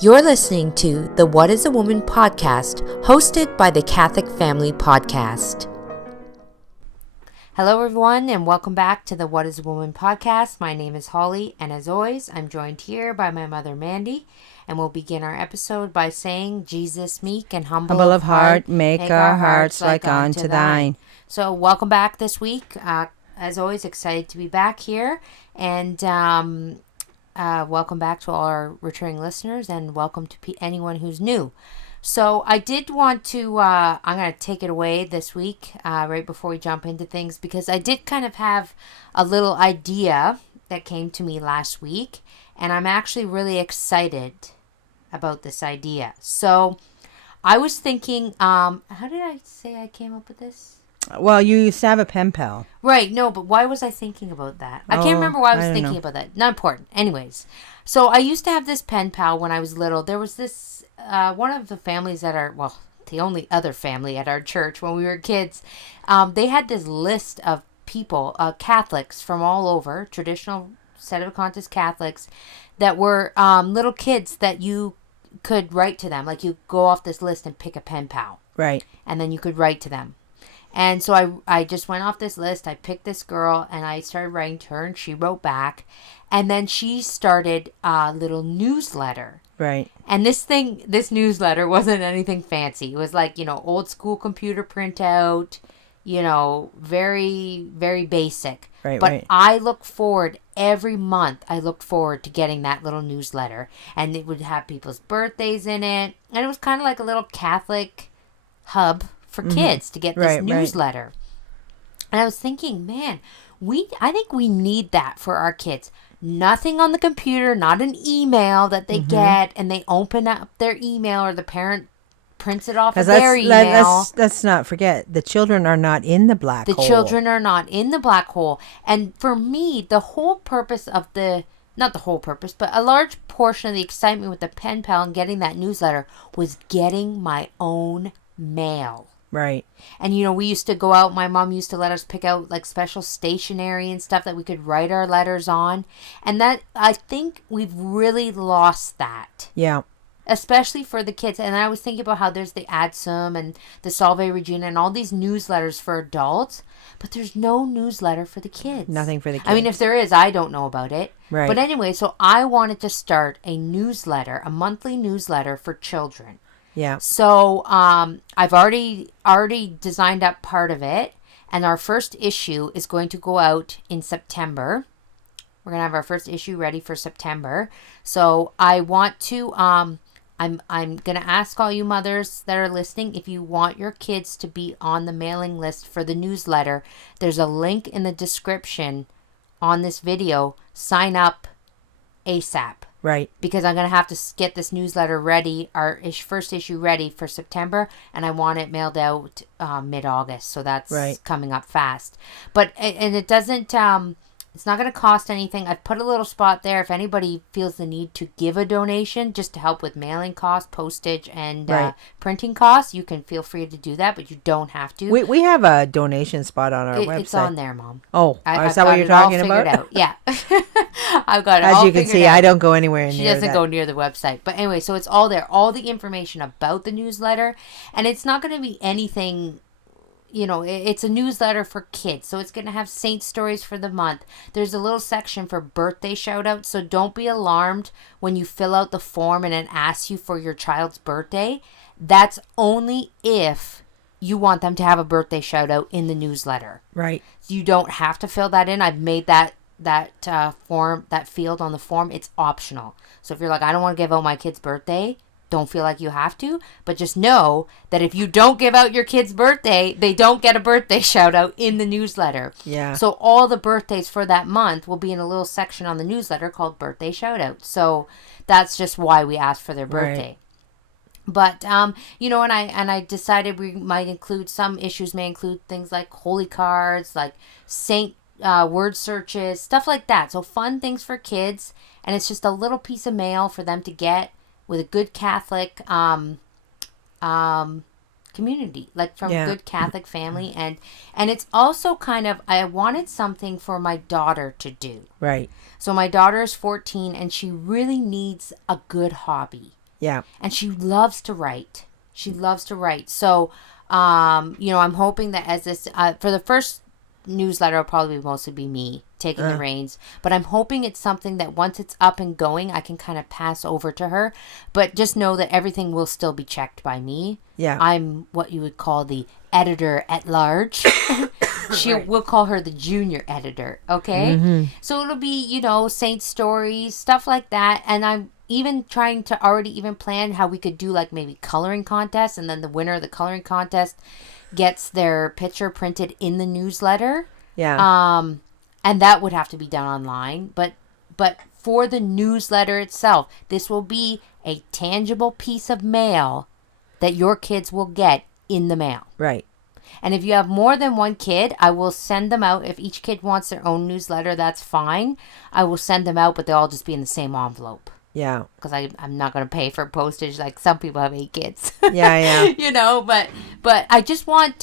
You're listening to the What is a Woman podcast, hosted by the Catholic Family Podcast. Hello, everyone, and welcome back to the What is a Woman podcast. My name is Holly, and as always, I'm joined here by my mother, Mandy, and we'll begin our episode by saying, Jesus, meek and humble of heart, make our hearts like unto thine. So, welcome back this week. As always, excited to be back here, and welcome back to all our returning listeners, and welcome to anyone who's new. So I did want to, I'm going to take it away this week, right before we jump into things, because I did kind of have a little idea that came to me last week, and I'm actually really excited about this idea. So I was thinking, how did I say I came up with this? Well, you used to have a pen pal. Right, no, but why was I thinking about that? I can't remember why I was thinking about that. Not important. Anyways, so I used to have this pen pal when I was little. There was this, one of the families at our, well, the only other family at our church when we were kids, they had this list of people, Catholics from all over, traditional Sedevacantist Catholics, that were little kids that you could write to them. Like, you go off this list and pick a pen pal. Right. And then you could write to them. And so I just went off this list. I picked this girl and I started writing to her, and she wrote back. And then she started a little newsletter. Right. And this newsletter wasn't anything fancy. It was like, old school computer printout, very, very basic. Right, but right. I look forward every month. I looked forward to getting that little newsletter. And it would have people's birthdays in it. And it was kind of like a little Catholic hub for kids to get this newsletter. Right. And I was thinking, man, I think we need that for our kids. Nothing on the computer, not an email that they get and they open up their email, or the parent prints it off of their email. Let's not forget, the children are not in the black hole. The children are not in the black hole. And for me, the whole purpose of not the whole purpose, but a large portion of the excitement with the pen pal and getting that newsletter was getting my own mail. Right. And, we used to go out. My mom used to let us pick out like special stationery and stuff that we could write our letters on. And that, I think we've really lost that. Yeah. Especially for the kids. And I was thinking about how there's the Adsum and the Salve Regina and all these newsletters for adults. But there's no newsletter for the kids. Nothing for the kids. I mean, if there is, I don't know about it. Right. But anyway, so I wanted to start a newsletter, a monthly newsletter for children. Yeah. So I've already designed up part of it, and our first issue is going to go out in September. We're gonna have our first issue ready for September. So I want to I'm gonna ask all you mothers that are listening, if you want your kids to be on the mailing list for the newsletter, there's a link in the description on this video. Sign up ASAP. Right. Because I'm going to have to get this newsletter ready, our first issue ready for September, and I want it mailed out mid-August, so that's coming up fast. But, and it doesn't, it's not going to cost anything. I've put a little spot there if anybody feels the need to give a donation just to help with mailing costs, postage, and printing costs. You can feel free to do that, but you don't have to. We have a donation spot on our website. It's on there, Mom. Oh, is that what you're talking about? Out. Yeah. I've got it all figured out. As you can see, I don't go anywhere near that. She doesn't go near the website. But anyway, so it's all there. All the information about the newsletter. And it's not going to be anything... it's a newsletter for kids, so it's going to have saint stories for the month. There's a little section for birthday shout-outs, so don't be alarmed when you fill out the form and it asks you for your child's birthday. That's only if you want them to have a birthday shout-out in the newsletter. Right. You don't have to fill that in. I've made that form, that field on the form, it's optional. So if you're like, I don't want to give out my kid's birthday, don't feel like you have to, but just know that if you don't give out your kid's birthday, they don't get a birthday shout out in the newsletter. Yeah. So all the birthdays for that month will be in a little section on the newsletter called birthday shout out. So that's just why we asked for their birthday. Right. But, and I decided we might include, some issues may include things like holy cards, like saint word searches, stuff like that. So fun things for kids. And it's just a little piece of mail for them to get with a good Catholic community, like from a good Catholic family. And it's also kind of, I wanted something for my daughter to do. Right. So my daughter is 14 and she really needs a good hobby. Yeah. And she loves to write. So, I'm hoping that as this, for the first newsletter, it'll probably mostly be me taking the reins. But I'm hoping it's something that once it's up and going, I can kind of pass over to her. But just know that everything will still be checked by me. Yeah. I'm what you would call the editor at large. We'll call her the junior editor. Okay. Mm-hmm. So it'll be, Saint stories, stuff like that. And I'm even trying to already even plan how we could do like maybe coloring contests, and then the winner of the coloring contest gets their picture printed in the newsletter. Yeah. And that would have to be done online. But for the newsletter itself, this will be a tangible piece of mail that your kids will get in the mail. Right. And if you have more than one kid, I will send them out. If each kid wants their own newsletter, that's fine. I will send them out, but they'll all just be in the same envelope. Yeah. Because I'm not going to pay for postage like some people have 8 kids. Yeah. But I just wanted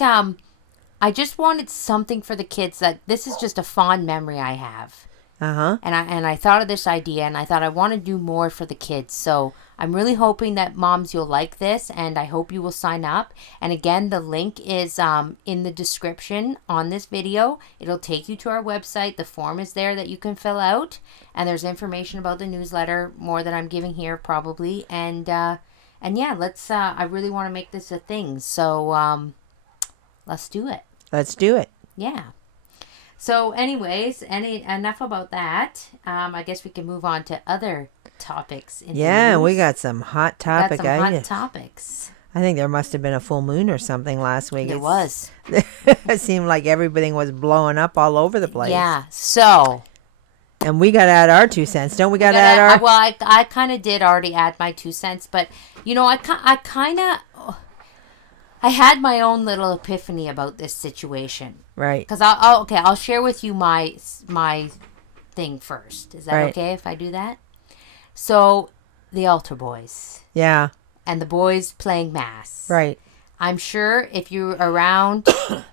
something for the kids that this is just a fond memory I have. Uh-huh. And I thought of this idea, and I thought I want to do more for the kids. So I'm really hoping that moms, you'll like this, and I hope you will sign up. And again, the link is in the description on this video. It'll take you to our website. The form is there that you can fill out, and there's information about the newsletter, more than I'm giving here probably. And yeah, let's. I really want to make this a thing. So let's do it. Let's do it. Yeah. So anyways, enough about that. I guess we can move on to other topics. We got some hot topic ideas. Hot topics. I think there must have been a full moon or something last week. There was. It seemed like everything was blowing up all over the place. Yeah, so. And we got to add our 2 cents. Don't we got to add our... Well, I kind of did already add my 2 cents, but, I had my own little epiphany about this situation. Right. Because I'll share with you my thing first. Is that okay if I do that? So, the altar boys. Yeah. And the boys playing mass. Right. I'm sure if you're around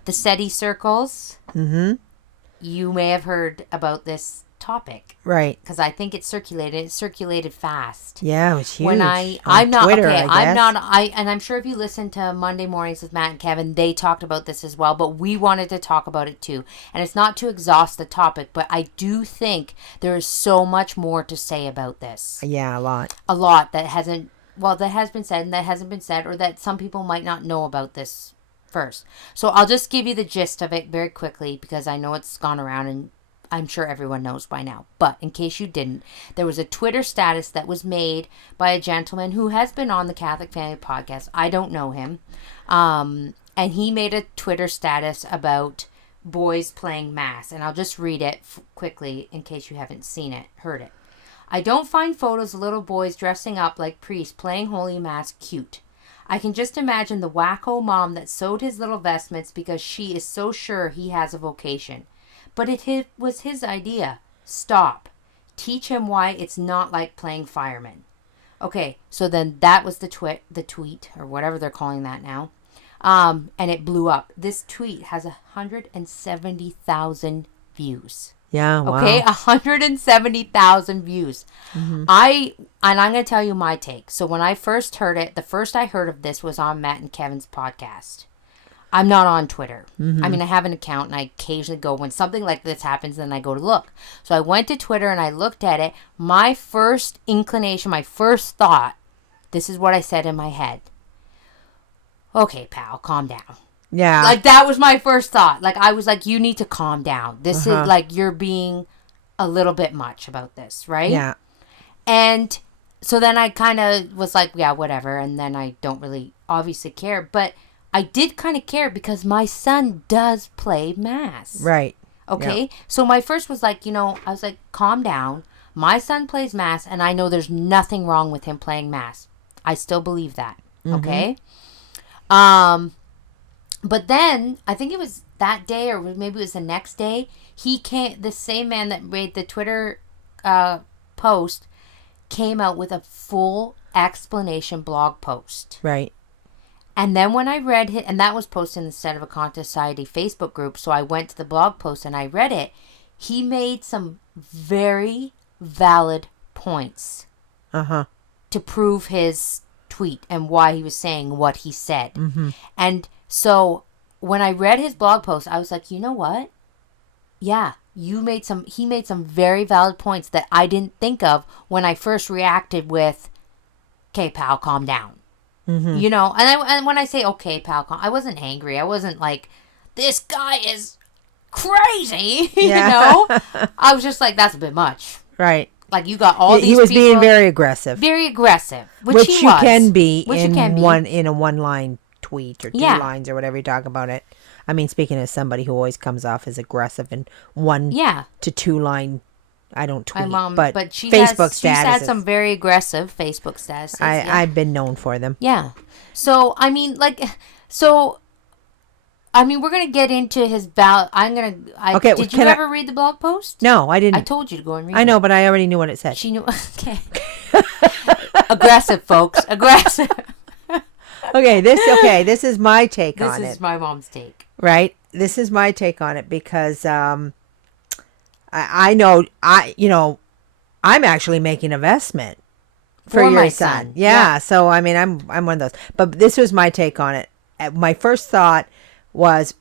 the SETI circles, you may have heard about this topic. Right. Because I think it circulated fast. Yeah, it was huge. When I'm not Twitter, okay. I guess. And I'm sure if you listen to Monday Mornings with Matt and Kevin, they talked about this as well. But we wanted to talk about it too. And it's not to exhaust the topic, but I do think there is so much more to say about this. Yeah, a lot. A lot that has been said and that hasn't been said, or that some people might not know about this first. So I'll just give you the gist of it very quickly, because I know it's gone around and I'm sure everyone knows by now. But in case you didn't, there was a Twitter status that was made by a gentleman who has been on the Catholic Family Podcast. I don't know him. And he made a Twitter status about boys playing mass. And I'll just read it quickly in case you haven't heard it. I don't find photos of little boys dressing up like priests playing Holy Mass cute. I can just imagine the wacko mom that sewed his little vestments because she is so sure he has a vocation. But it was his idea. Stop. Teach him why it's not like playing fireman. Okay, so then that was the tweet, or whatever they're calling that now. And it blew up. This tweet has 170,000 views. Yeah, wow. Okay, 170,000 views. And I'm going to tell you my take. So when I first heard it, the first I heard of this was on Matt and Kevin's podcast. I'm not on Twitter. I mean, I have an account and I occasionally go when something like this happens, then I go to look. So I went to Twitter and I looked at it. My first inclination, my first thought, this is what I said in my head. Okay, pal, calm down. Yeah. Like, that was my first thought. Like, I was like, you need to calm down. This is like, you're being a little bit much about this, right? Yeah. And so then I kind of was like, yeah, whatever. And then I don't really obviously care. But I did kind of care because my son does play mass. Right. Okay? Yeah. So my first was like, I was like, calm down. My son plays mass, and I know there's nothing wrong with him playing mass. I still believe that. Okay? But then, I think it was that day, or maybe it was the next day, the same man that made the Twitter post came out with a full explanation blog post. Right. And then when I read it, and that was posted instead of a Contest Society Facebook group, so I went to the blog post and I read it, he made some very valid points to prove his tweet and why he was saying what he said. And so when I read his blog post, I was like, you know what? Yeah, he made some very valid points that I didn't think of when I first reacted with, okay, pal, calm down. You know, and when I say, okay, pal, I wasn't angry. I wasn't like, this guy is crazy. You know? I was just like, that's a bit much. Right. Like, you got all these people. He was being very aggressive. Very aggressive. Which he you was. can be Which in you can be. in a one-line tweet or two lines or whatever you talk about it. I mean, speaking as somebody who always comes off as aggressive in 1 to 2 line, I don't tweet, my mom, but she's statuses. had some very aggressive Facebook statuses. I've been known for them. Yeah. So, I mean, we're going to get into his Okay, did you ever read the blog post? No, I didn't. I told you to go and read it. I know, but I already knew what it said. She knew. Okay. Aggressive, folks. Aggressive. This is my take on it. This is my mom's take. Right? This is my take on it because I know I'm actually making an investment for your my son. Yeah. So I mean I'm one of those. But this was my take on it. My first thought was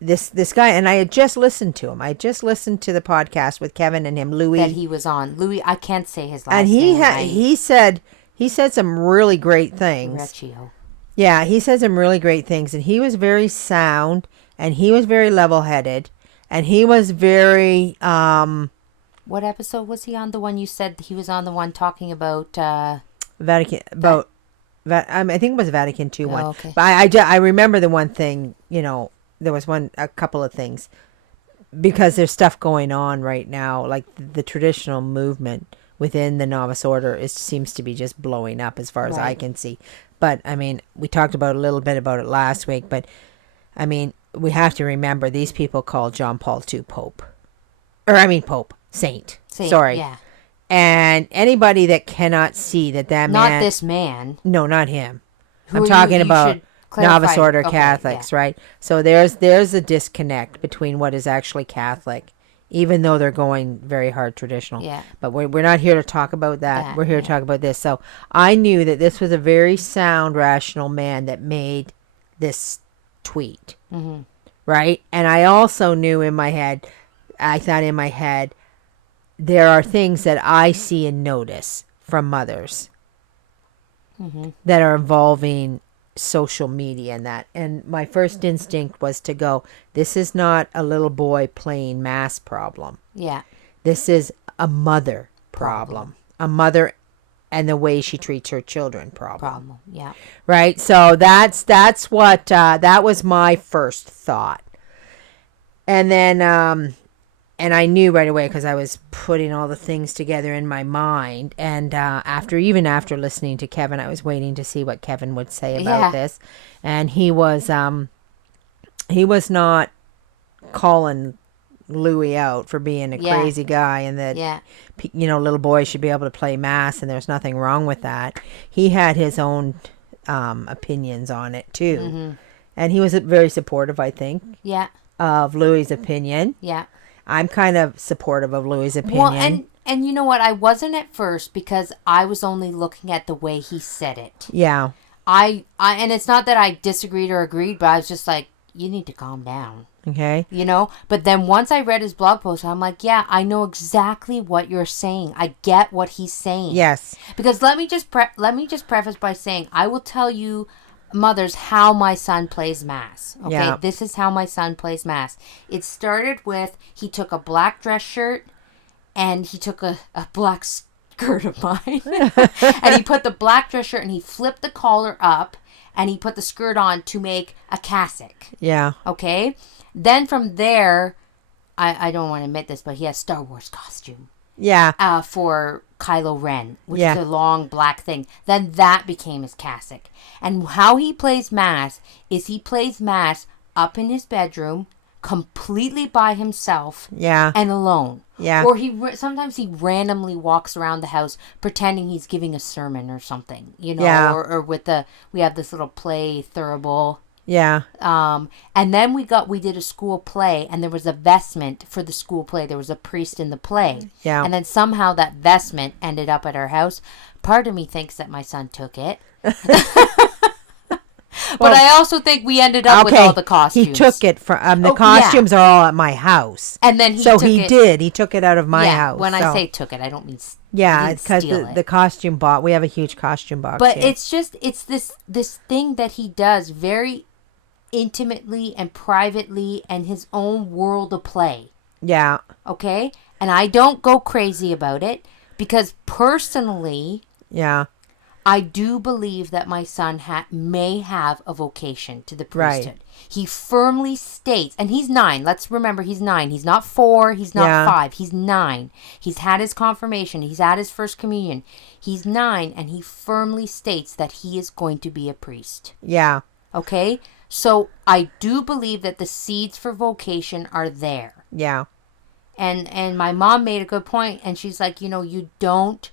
this guy, and I had just listened to him. I just listened to the podcast with Kevin and him, Louis. That he was on. Louis, I can't say his last name. And he said some really great things. Recchio. Yeah, he said some really great things, and he was very sound, and he was very level-headed, and he was very What episode was he on? The one you said he was on, the one talking about Vatican I think it was Vatican II one. Okay. But I remember the one thing, there was a couple of things, because there's stuff going on right now, like the traditional movement within the novice order seems to be just blowing up as far as I can see. But I mean, we talked about a little bit about it last week, but I mean, we have to remember these people call John Paul II Pope. Saint. Sorry. Yeah. And anybody that cannot see that man... Not this man. No, not him. I'm talking about novice order Catholics, right? So there's a disconnect between what is actually Catholic, even though they're going very hard traditional. Yeah. But we're not here to talk about that. We're here to talk about this. So I knew that this was a very sound, rational man that made this tweet. Mm-hmm. Right? And I also knew I thought in my head, there are things that I see and notice from mothers that are involving social media and that. And my first instinct was to go, this is not a little boy playing mass problem. Yeah. This is a mother problem. A mother and the way she treats her children problem. Yeah. Right? So that's what, that was my first thought. And then, and I knew right away because I was putting all the things together in my mind. And after listening to Kevin, I was waiting to see what Kevin would say about this. And he was not calling Louis out for being a crazy guy and that, little boys should be able to play mass and there's nothing wrong with that. He had his own opinions on it too. Mm-hmm. And he was very supportive, I think, of Louis' opinion. Yeah. I'm kind of supportive of Louis' opinion. Well, and you know what? I wasn't at first because I was only looking at the way he said it. Yeah. I and it's not that I disagreed or agreed, but I was just like, you need to calm down. Okay. But then once I read his blog post, I'm like, yeah, I know exactly what you're saying. I get what he's saying. Yes. Because let me just preface by saying, I will tell you, mothers, how my son plays mass. Okay, This is how my son plays mass. It started with, he took a black dress shirt and he took a black skirt of mine and he put the black dress shirt and he flipped the collar up and he put the skirt on to make a cassock. Yeah. Okay. Then from there, I don't want to admit this, but he has Star Wars costume. Yeah. For Kylo Ren, which is a long black thing. Then that became his cassock. And how he plays mass is he plays mass up in his bedroom, completely by himself. Yeah. And alone. Yeah. Or sometimes he randomly walks around the house pretending he's giving a sermon or something, Yeah. Or we have this little play thurible, Yeah. And then we did a school play, and there was a vestment for the school play. There was a priest in the play. Yeah. And then somehow that vestment ended up at our house. Part of me thinks that my son took it. But I also think we ended up with all the costumes. He took it from the Oh, costumes are all at my house. And then he so took he it. did. He took it out of my house. When so. I say took it, I don't mean yeah, because steal it. the costume box. We have a huge costume box. But here. it's this thing that he does very intimately and privately, and his own world of play. Yeah. Okay? And I don't go crazy about it, because personally, yeah, I do believe that my son may have a vocation to the priesthood. Right. He firmly states, and he's 9. Let's remember, he's 9. He's not 4. He's not 5. He's 9. He's had his confirmation. He's had his first communion. He's 9, and he firmly states that he is going to be a priest. Yeah. Okay? So I do believe that the seeds for vocation are there. Yeah. And my mom made a good point, and she's like, you don't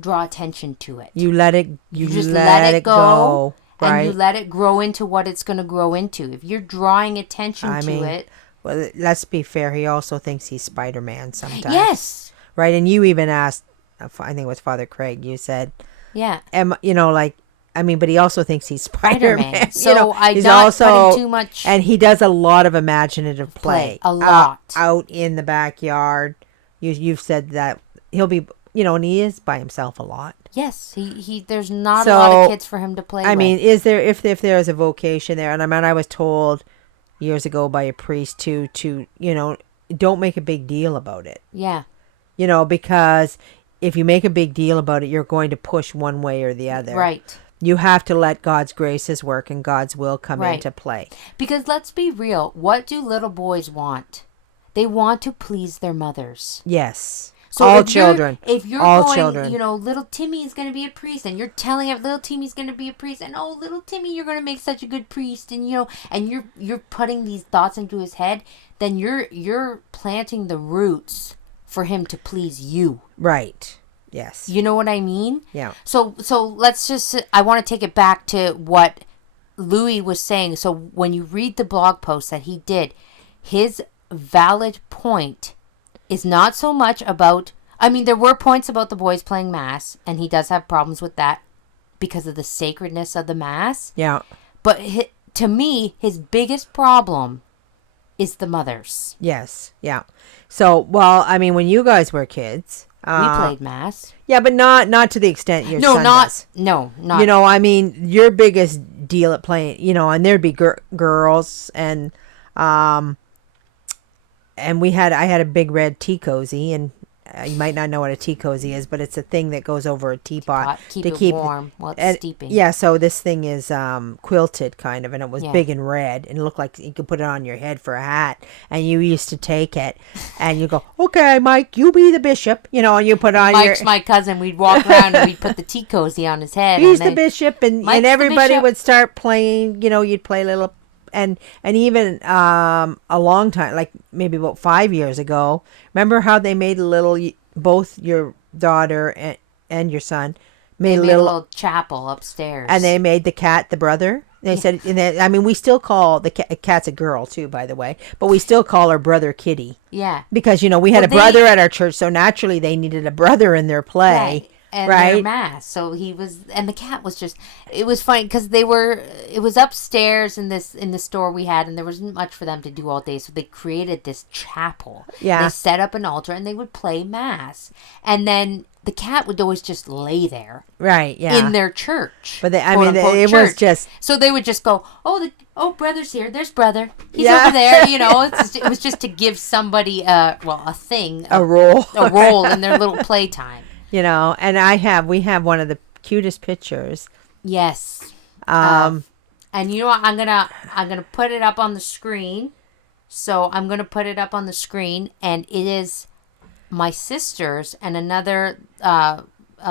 draw attention to it. You let it. You just let it go, right? And you let it grow into what it's going to grow into. If you're drawing attention to it. Well, let's be fair. He also thinks he's Spider-Man sometimes. Yes. Right, and you even asked. I think it was Father Craig. You said, "Yeah." But he also thinks he's Spider-Man. So he's not also putting too much. And he does a lot of imaginative play. A lot out in the backyard. You've said that he'll be. And he is by himself a lot. Yes, he there's not a lot of kids for him to play with. I mean, is there if there is a vocation there? And I was told years ago by a priest to don't make a big deal about it. Yeah. Because if you make a big deal about it, you're going to push one way or the other. Right. You have to let God's graces work and God's will come into play. Because let's be real, what do little boys want? They want to please their mothers. Yes. So all children. If you're all going, children. Little Timmy is going to be a priest, and you're telling him little Timmy's going to be a priest, and little Timmy, you're going to make such a good priest, and you're putting these thoughts into his head, then you're planting the roots for him to please you. Right. Yes. You know what I mean? Yeah. So let's just. I want to take it back to what Louis was saying. So when you read the blog post that he did, his valid point is not so much about, there were points about the boys playing Mass, and he does have problems with that because of the sacredness of the Mass. Yeah. But to me, his biggest problem is the mothers. Yes. Yeah. So, when you guys were kids... we played Mass. Yeah, but not to the extent your son does. No, not. Your biggest deal at playing, and there'd be girls and... And I had a big red tea cozy, and you might not know what a tea cozy is, but it's a thing that goes over a teapot to keep it warm while it's steeping. Yeah, so this thing is quilted kind of, and it was big and red, and it looked like you could put it on your head for a hat. And you used to take it, and you go, "Okay, Mike, you be the bishop," and you put on Mike's my cousin. We'd walk around and we'd put the tea cozy on his head. He's the bishop, and everybody would start playing. You'd play little. And even a long time, like maybe about 5 years ago, remember how they made both your daughter and your son made a little chapel upstairs, and they made the cat the brother. They said, we still call the cat's a girl too, by the way, but we still call her Brother Kitty. Yeah, because we had a brother at our church, so naturally they needed a brother in their play. Right. And their Mass. So he was, and the cat was just, it was funny because it was upstairs in the store we had, and there wasn't much for them to do all day. So they created this chapel. Yeah. They set up an altar and they would play Mass. And then the cat would always just lay there. Right. Yeah. In their church. But it was just. So they would just go, brother's here. There's brother. He's over there. It was just to give somebody, a thing. A role. A role in their little playtime. And we have one of the cutest pictures. Yes. And you know what? I'm gonna put it up on the screen. So I'm gonna put it up on the screen, and it is my sisters and another a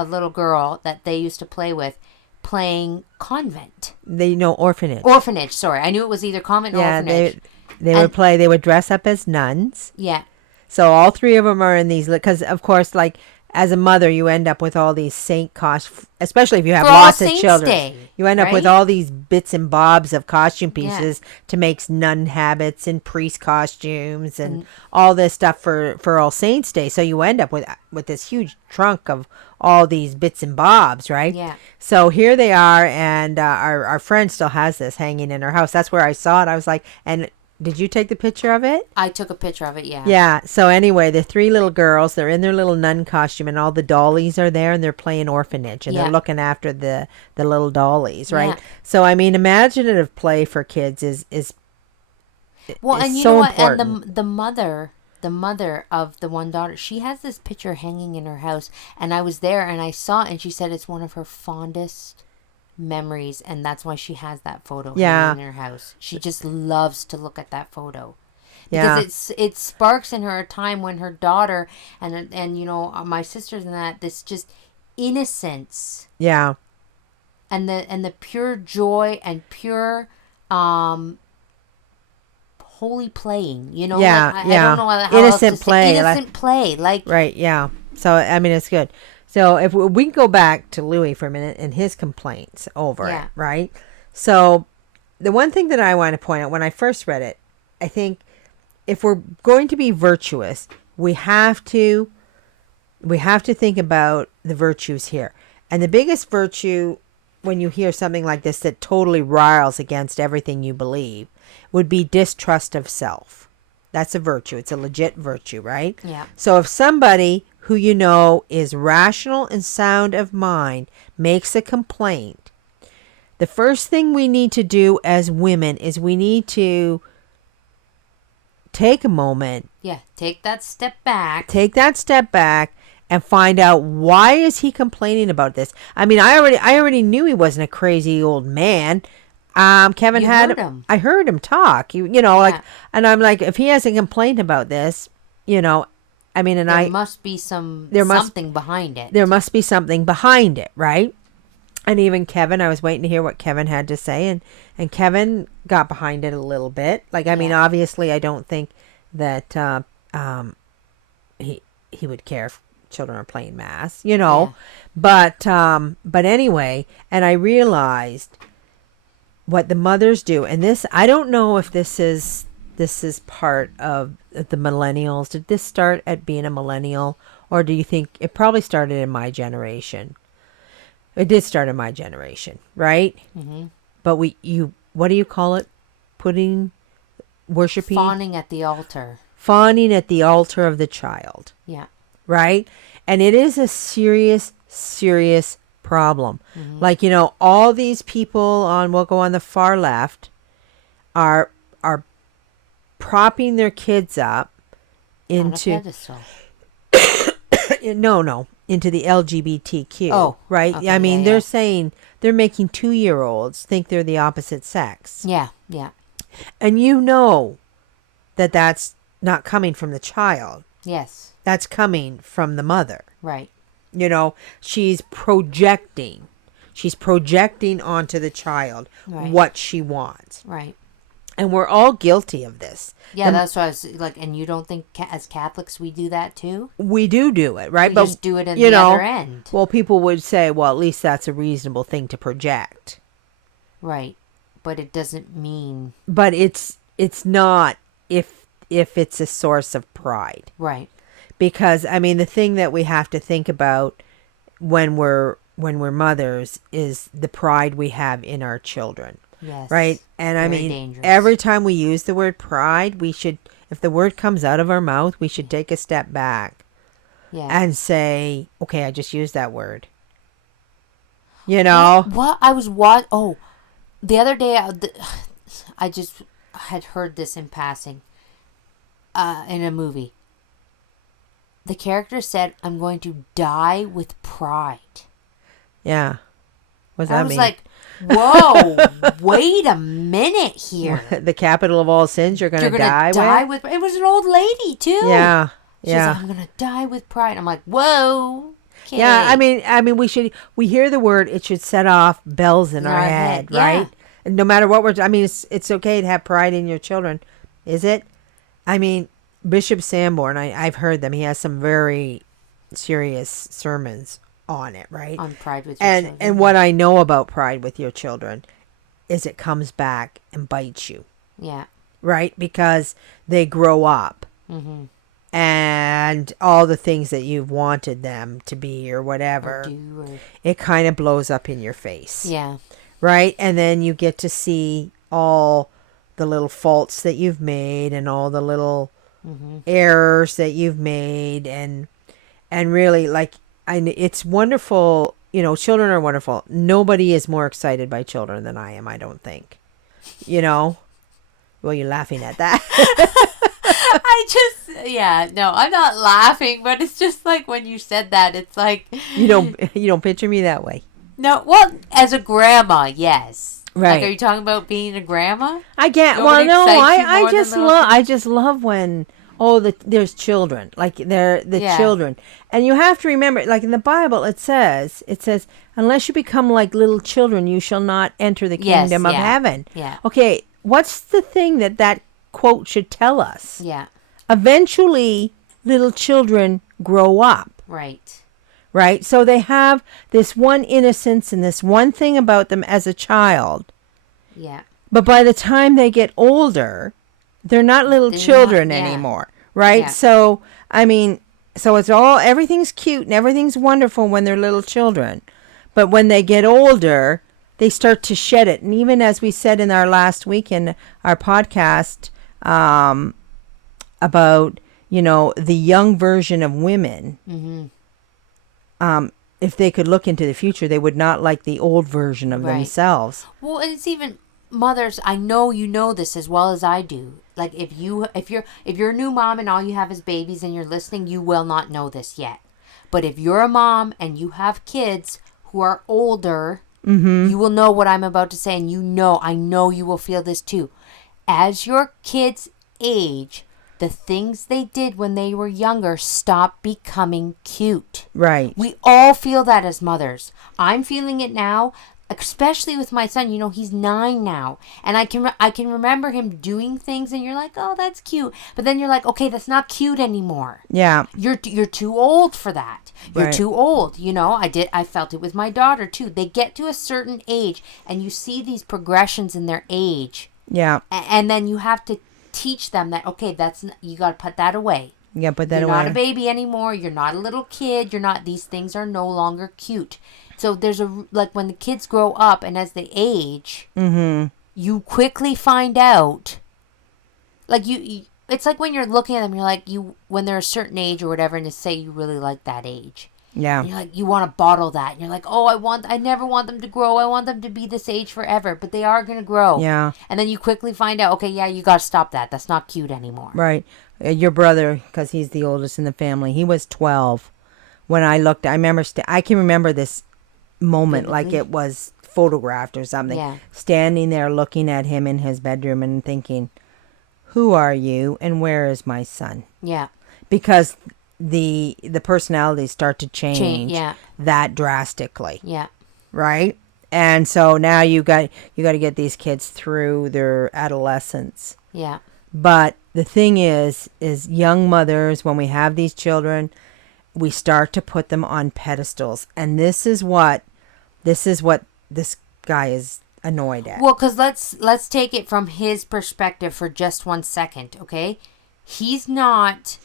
little girl that they used to play with, playing convent. Orphanage. Orphanage. Sorry, I knew it was either convent or orphanage. They would play. They would dress up as nuns. Yeah. So all three of them are in these, because of course, like as a mother, you end up with all these saint costumes, especially if you have For All lots of Saints children. Day, You end up with right? all these bits and bobs of costume Yeah. pieces to make nun habits and priest costumes and And all this stuff for All Saints Day. So you end up with this huge trunk of all these bits and bobs, right? yeah. So here they are, and our friend still has this hanging in her house. That's where I saw it. I was like, and did you take the picture of it? I took a picture of it, yeah. Yeah. So anyway, the three little girls, they're in their little nun costume, and all the dollies are there, and they're playing orphanage, and they're Yeah. looking after the little dollies, Yeah. right? So I mean, imaginative play for kids Well, is and you know so what? And important. the mother of the one daughter, she has this picture hanging in her house, and I was there and I saw it, and she said it's one of her fondest memories, and that's why she has that photo Yeah. hanging in her house. She just loves to look at that photo because Yeah. it sparks in her a time when her daughter and you know my sisters and that this just innocence Yeah. and the pure joy and pure um holy playing, you know, like Yeah. I don't Yeah. know how else to Innocent say play. innocent play, like Right, yeah. So, I mean, it's good. So, if we can go back to Louis for a minute and his complaints over it, yeah, right? So, the one thing that I want to point out when I first read it, I think if we're going to be virtuous, we have to think about the virtues here. And the biggest virtue when you hear something like this that totally riles against everything you believe would be distrust of self. That's a virtue. It's a legit virtue, right? yeah, So if somebody who you know is rational and sound of mind makes a complaint, the first thing we need to do as women is we need to take a moment, yeah, take that step back and find out why is he complaining about this. I mean, I already knew he wasn't a crazy old man. Kevin You had heard him. I heard him talk. You know, like, Yeah. and I'm like, if he hasn't complained about this, you know, I mean, and There I must be something behind it. there must be something behind it, right? And even Kevin, I was waiting to hear what Kevin had to say, and Kevin got behind it a little bit. Like, I mean, Yeah. obviously, I don't think that he would care if children are playing mass, you know. But anyway, and I realized what the mothers do, and this, I don't know if this is part of the millennials. Did this start at being a millennial, or do you think it probably started in my generation? It did start in my generation, right? Mm-hmm. But what do you call it? Putting, worshiping, Fawning at the altar. fawning at the altar of the child, Yeah. right? And it is a serious, serious problem. Mm-hmm. Like, you know, all these people we'll go on the far left, are propping their kids up On a into pedestal. no, into the LGBTQ. Oh, right? okay, I mean, yeah, they're yeah. saying they're making 2-year-olds think they're the opposite sex. Yeah, yeah, And you know that that's not coming from the child. yes, That's coming from the mother. right, You know, she's projecting. She's projecting onto the child Right. what she wants. right. And we're all guilty of this. Yeah, that's what I was like. And you don't think as Catholics we do that too? We do it, right? We just do it in you the know, other end, well, people would say, well, at least that's a reasonable thing to project. right? But it doesn't mean But it's not if it's a source of pride. right. Because I mean, the thing that we have to think about when we're mothers is the pride we have in our children. Yes, Right? And I Very mean, dangerous. every time we use the word pride, we should, if the word comes out of our mouth, we should take a step back Yeah. and say, okay, I just used that word. You know? What I was Oh, the other day I just had heard this in passing. In a movie, the character said, "I'm going to die with pride." Yeah. What does I that was mean? like, "Whoa, wait a minute here! The capital of all sins you're going You're to gonna die with? with." It was an old lady too. Yeah. She's Yeah. like, "I'm gonna die with pride." I'm like, "Whoa." Okay. Yeah, I mean, we hear the word, it should set off bells in our head, yeah. right? And no matter what I mean, it's okay to have pride in your children, is it? I mean, Bishop Sanborn, I've heard them. He has some very serious sermons on it, right? On Pride with Your And Children. what I know about pride with your children is it comes back and bites you, Yeah. right? Because they grow up Mm-hmm. and all the things that you've wanted them to be or Or whatever, do or it kind of blows up in your face, yeah. right? And then you get to see all the little faults that you've made and all the little Mm-hmm. errors that you've made, and really, like, it's wonderful. You know, children are wonderful. Nobody is more excited by children than I am, I don't think. You know? Well, you're laughing at that. No, I'm not laughing, but it's just like when you said that, it's like, You don't picture me that way. no, well, as a grandma, yes. Right. Like, are you talking about being a grandma? I get You know what well. No, excites you I more just than little love. I kids? just love when there's children, like they're the Yeah. children, and you have to remember, like in the Bible, it says, unless you become like little children, you shall not enter the Yes, kingdom of yeah. heaven. Yeah. Okay, what's the thing that quote should tell us? Yeah. Eventually, little children grow up. Right. Right? So they have this one innocence and this one thing about them as a child. Yeah. But by the time they get older, they're not little They're children not- yeah. anymore. Right? Yeah. So, I mean, everything's cute and everything's wonderful when they're little children. But when they get older, they start to shed it. And even as we said in our last week in our podcast about, the young version of women, if they could look into the future, they would not like the old version of Right. themselves. Well, and it's even mothers. I know you know this as well as I do. Like if you're a new mom and all you have is babies and you're listening, you will not know this yet. But if you're a mom and you have kids who are older, you will know what I'm about to say, and I know you will feel this too. As your kids age, the things they did when they were younger stop becoming cute. Right. We all feel that as mothers. I'm feeling it now, especially with my son. He's 9 now, and I can remember him doing things, and you're like, oh, that's cute. But then you're like, okay, that's not cute anymore. Yeah. You're too old for that. You're Right. too old. I felt it with my daughter too. They get to a certain age, and you see these progressions in their age, Yeah. and then you have to teach them that, okay, you got to put that away. Yeah, put that You're away. not a baby anymore. You're not a little kid. These things are no longer cute. So there's like when the kids grow up and as they age, you quickly find out, like it's like when you're looking at them, you're like, when they're a certain age or whatever, and to say you really like that age. Yeah. And you're like, you want to bottle that. And you're like, oh, I never want them to grow. I want them to be this age forever. But they are going to grow. Yeah. And then you quickly find out, okay, yeah, you got to stop that. That's not cute anymore. Right. Your brother, because he's the oldest in the family, he was 12 when I looked. I remember. I can remember this moment like it was photographed or something. Yeah. Standing there looking at him in his bedroom and thinking, "Who are you and where is my son?" Yeah. Because the personalities start to change Yeah. that drastically. Yeah. Right? And so now you got to get these kids through their adolescence. Yeah. But the thing is young mothers, when we have these children, we start to put them on pedestals. And this is what this guy is annoyed at. Well, because let's take it from his perspective for just 1 second, okay? He's not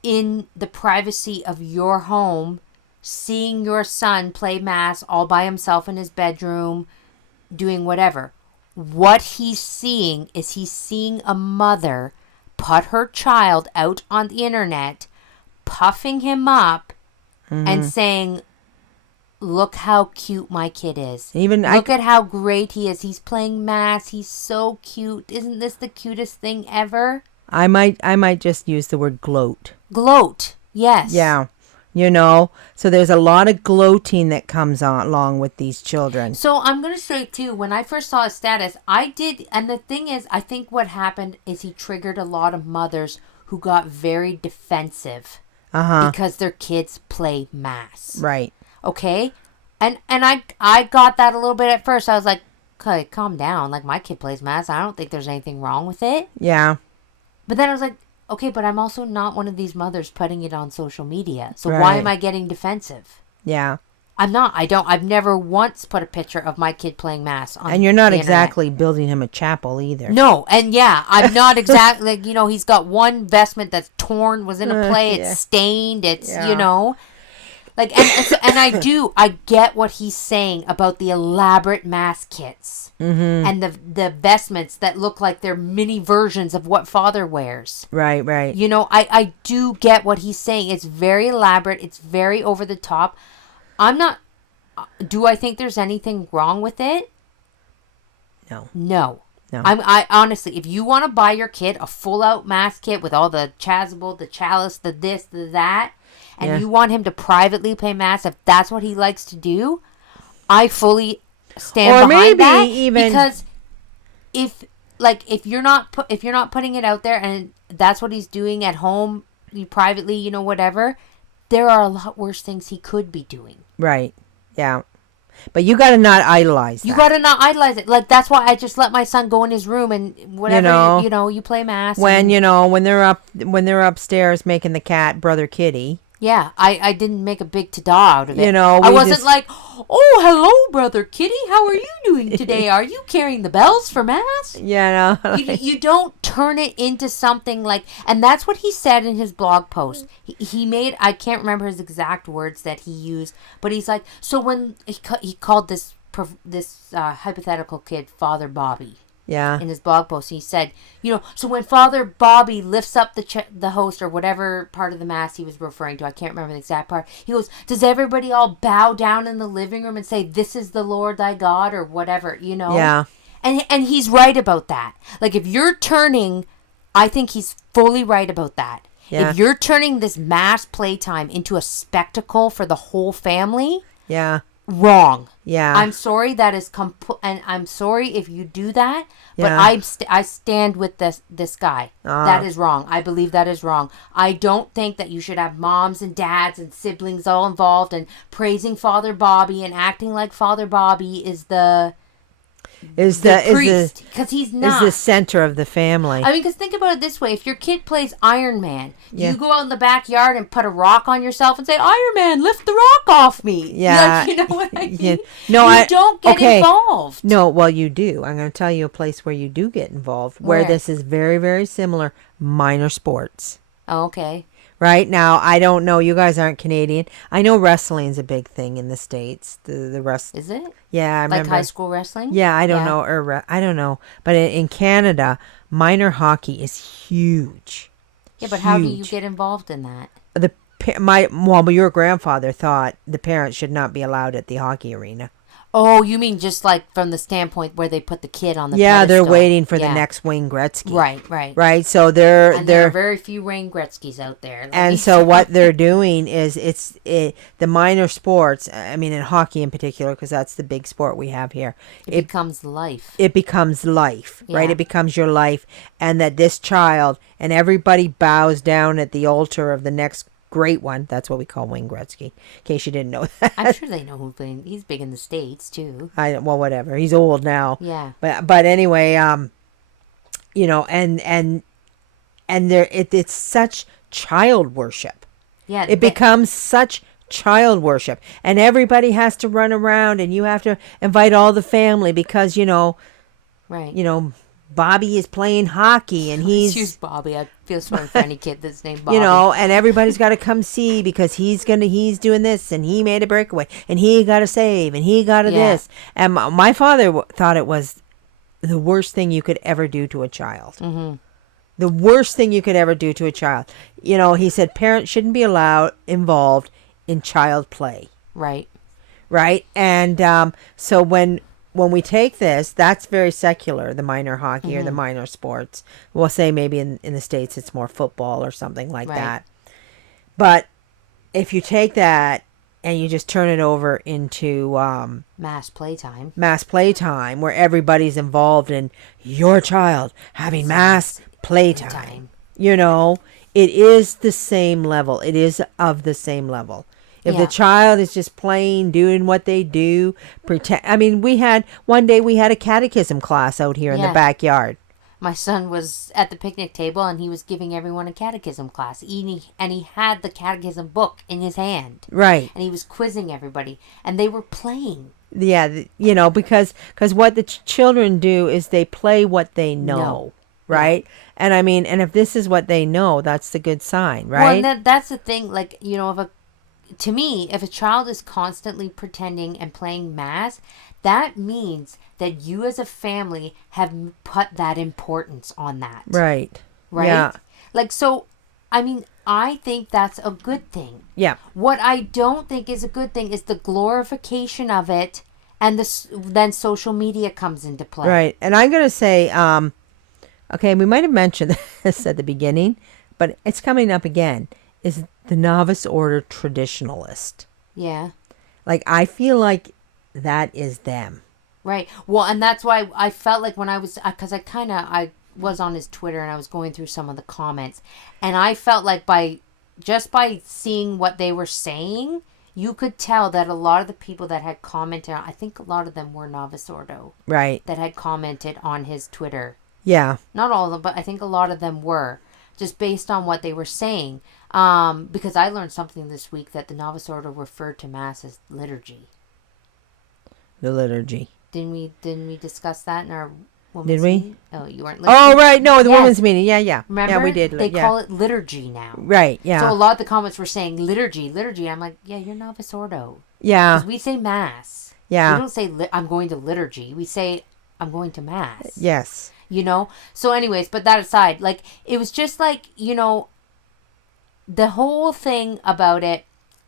in the privacy of your home, seeing your son play mass all by himself in his bedroom, doing whatever. What he's seeing is a mother put her child out on the internet, puffing him up and saying, look how cute my kid is. Look at how great he is. He's playing mass. He's so cute. Isn't this the cutest thing ever? I might just use the word gloat. Gloat. Yes. Yeah. So there's a lot of gloating that comes on along with these children. So I'm going to say too, when I first saw his status, I did, and the thing is, I think what happened is he triggered a lot of mothers who got very defensive because their kids play mass. Right. Okay? And I got that a little bit at first. I was like, okay, calm down. Like, my kid plays mass. I don't think there's anything wrong with it. Yeah. But then I was like, Okay, but I'm also not one of these mothers putting it on social media. So why am Right. I getting defensive? Yeah. I'm not. I've never once put a picture of my kid playing mass And on you're not the internet. exactly building him a chapel either. No, and yeah, I'm not exactly like, he's got one vestment that's torn, was in a play, it's Yeah. stained, it's, Yeah. like, and I get what he's saying about the elaborate mass kits and the vestments that look like they're mini versions of what father wears. Right, right. I do get what he's saying. It's very elaborate, it's very over the top. I'm not, do I think there's anything wrong with it? No. No. No. I honestly, if you want to buy your kid a full out mass kit with all the chasuble, the chalice, the this, the that, and Yeah. you want him to privately play mass, if that's what he likes to do, I fully stand Or behind maybe that. even- Because if you're not putting it out there and that's what he's doing at home, privately, whatever, there are a lot worse things he could be doing. Right. Yeah. But you got to not idolize that. You gotta not idolize it. Like, that's why I just let my son go in his room and whatever, you play mass. When when they're upstairs making the cat Brother Kitty. Yeah, I didn't make a big to-do out of it. I I wasn't like, oh, hello, Brother Kitty. How are you doing today? Are you carrying the bells for mass? Yeah, no. You don't turn it into something like, and that's what he said in his blog post. He made, I can't remember his exact words that he used, but he's like, so when he called this hypothetical kid Father Bobby. Yeah. In his blog post, he said, so when Father Bobby lifts up the host or whatever part of the mass he was referring to, I can't remember the exact part, he goes, does everybody all bow down in the living room and say, this is the Lord thy God, or whatever, Yeah. And he's right about that. Like, if you're turning, I think he's fully right about that. Yeah. If you're turning this mass playtime into a spectacle for the whole family, Yeah. wrong. Yeah. I'm sorry that is and I'm sorry if you do that, but Yeah. I stand with this guy. That is wrong. I believe that is wrong. I don't think that you should have moms and dads and siblings all involved and praising Father Bobby and acting like Father Bobby is the priest, because he's not. Is the center of the family. I mean, because think about it this way. If your kid plays Iron Man, Yeah. you go out in the backyard and put a rock on yourself and say, Iron Man, lift the rock off me. Yeah. Like, you know what I mean? Yeah. No, you don't get involved. No, well, you do. I'm going to tell you a place where you do get involved, where Where? this is very, very similar. Minor sports. Oh, okay. Right now, I don't know. You guys aren't Canadian. I know wrestling's a big thing in the States. The rest. Is it? Yeah, I Like remember. high school wrestling? Yeah, I don't know. I don't know. But in Canada, minor hockey is huge. Yeah, but how do you Huge. get involved in that? Your grandfather thought the parents should not be allowed at the hockey arena. Oh, you mean just like from the standpoint where they put the kid on the Yeah, they're pedestal. waiting for the Yeah. next Wayne Gretzky. Right. Right. So And there are they're very few Wayne Gretzky's out there. Let me and so say. what they're doing is the minor sports. I mean, in hockey in particular, because that's the big sport we have here. It becomes life. It becomes life, right? Yeah. It becomes your life, and that this child and everybody bows down at the altar of the next great one. That's what we call Wayne Gretzky. In case you didn't know that. I'm sure they know who Wayne. He's big in the States too. Whatever. He's old now. Yeah. But anyway, and there it's such child worship. Yeah. It becomes such child worship, and everybody has to run around, and you have to invite all the family because right. Bobby is playing hockey, and Excuse he's Bobby. I feel sorry for any kid that's named Bobby. and everybody's got to come see because he's doing this, and he made a breakaway, and he got a save, and he got a Yeah. this, and my father thought it was the worst thing you could ever do to a child. Mm-hmm. The worst thing you could ever do to a child. He said parents shouldn't be involved in child play. Right. Right. And so when we take this, that's very secular, the minor hockey or the minor sports. We'll say maybe in the States it's more football or something like Right. that. But if you take that and you just turn it over into Mass playtime. mass playtime where everybody's involved in your child having mass playtime. It is the same level. It is of the same level. If Yeah. the child is just playing, doing what they do, pretend. I mean, one day we had a catechism class out here in the Yeah. backyard. my son was at the picnic table and he was giving everyone a catechism class. And he had the catechism book in his hand. Right. And he was quizzing everybody. And they were playing. Yeah, because what the children do is they play what they know, No. right? Yeah. And I mean, and if this is what they know, that's the good sign, right? Well, and that's the thing. Like, to me, if a child is constantly pretending and playing mass, that means that you as a family have put that importance on that. Right. Right? Yeah. Like, so, I mean, I think that's a good thing. Yeah. What I don't think is a good thing is the glorification of it, and then social media comes into play. Right. And I'm going to say, okay, we might have mentioned this at the beginning, but it's coming up again, is the novice order traditionalist. Yeah. Like, I feel like that is them. Right. Well, and that's why I felt like when I was, because I was on his Twitter and I was going through some of the comments, and I felt like by seeing what they were saying, you could tell that a lot of the people that had commented, I think a lot of them were Novice Ordo. Right. That had commented on his Twitter. Yeah. Not all of them, but I think a lot of them were, just based on what they were saying. Because I learned something this week that the Novice Order referred to Mass as liturgy. The liturgy. Didn't we discuss that in our women's Did we? meeting? Oh, you weren't listening? Oh, right. No, the Yes. women's meeting. Yeah. Remember? Yeah, we did. They call it liturgy now. Right, yeah. So a lot of the comments were saying liturgy. I'm like, yeah, you're Novice Ordo. Yeah. Because we say Mass. Yeah. We don't say, I'm going to liturgy. We say, I'm going to Mass. Yes. So anyways, but that aside, like, it was just like, the whole thing about it,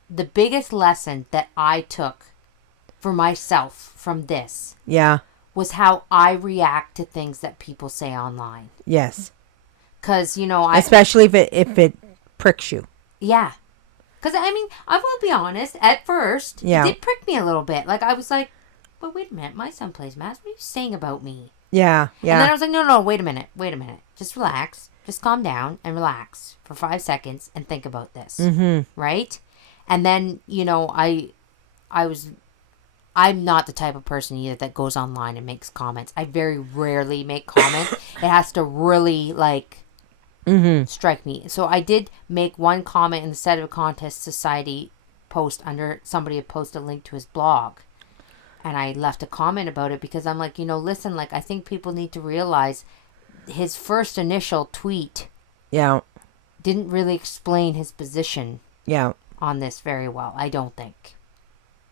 the biggest lesson that I took for myself from this Yeah. was how I react to things that people say online. Yes. Because, especially if it pricks you. Yeah. Because, I mean, I will be honest, at first, Yeah. it did prick me a little bit. Like, I was like, but wait a minute, my son plays Mass. What are you saying about me? Yeah. And then I was like, no, wait a minute. Just relax. Just calm down and relax for 5 seconds and think about this. Mm-hmm. Right? And then, I'm not the type of person either that goes online and makes comments. I very rarely make comments. It has to really, strike me. So I did make one comment in the Set of Contest Society post under somebody had posted a link to his blog. And I left a comment about it because I'm like, listen, like, I think people need to realize his first initial tweet didn't really explain his position on this very well. I don't think.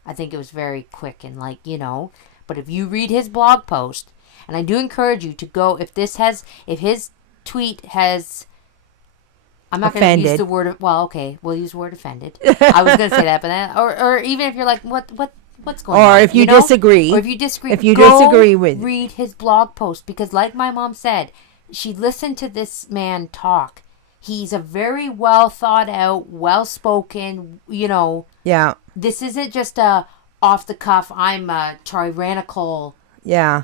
I think it was very quick and but if you read his blog post, and I do encourage you to go, if his tweet has, I'm not going to use the word, we'll use the word offended. I was going to say that, but then, or even if you're like, what's going on? Or if you disagree. Or if you disagree. If you disagree with. Read his blog post, because like my mom said, she listened to this man talk. He's a very well thought out, well spoken, Yeah. This isn't just a off the cuff, I'm a tyrannical. Yeah.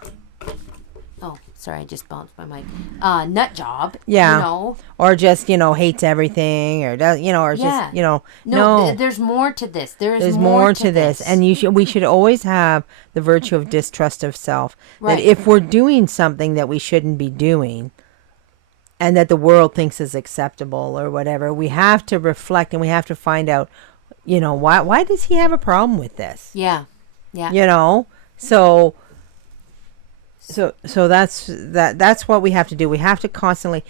Oh, sorry, I just bounced my mic. Nut job. Yeah. Or just, hates everything, or does, or just, no. There's more to this. There's more to this. And we should always have the virtue of distrust of self. Right. That if we're doing something that we shouldn't be doing, and that the world thinks is acceptable or whatever, we have to reflect and we have to find out, why does he have a problem with this? Yeah. So that's what we have to do. We have to constantly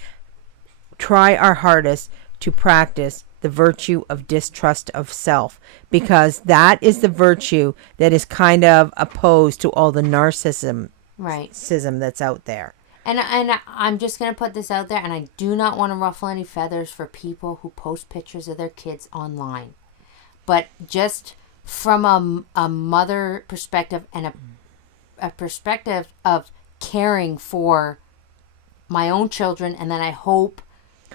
try our hardest to practice the virtue of distrust of self, because that is the virtue that is kind of opposed to all the narcissism that's out there. And I'm just going to put this out there, and I do not want to ruffle any feathers for people who post pictures of their kids online. But just from a mother perspective and a perspective of caring for my own children, and then I hope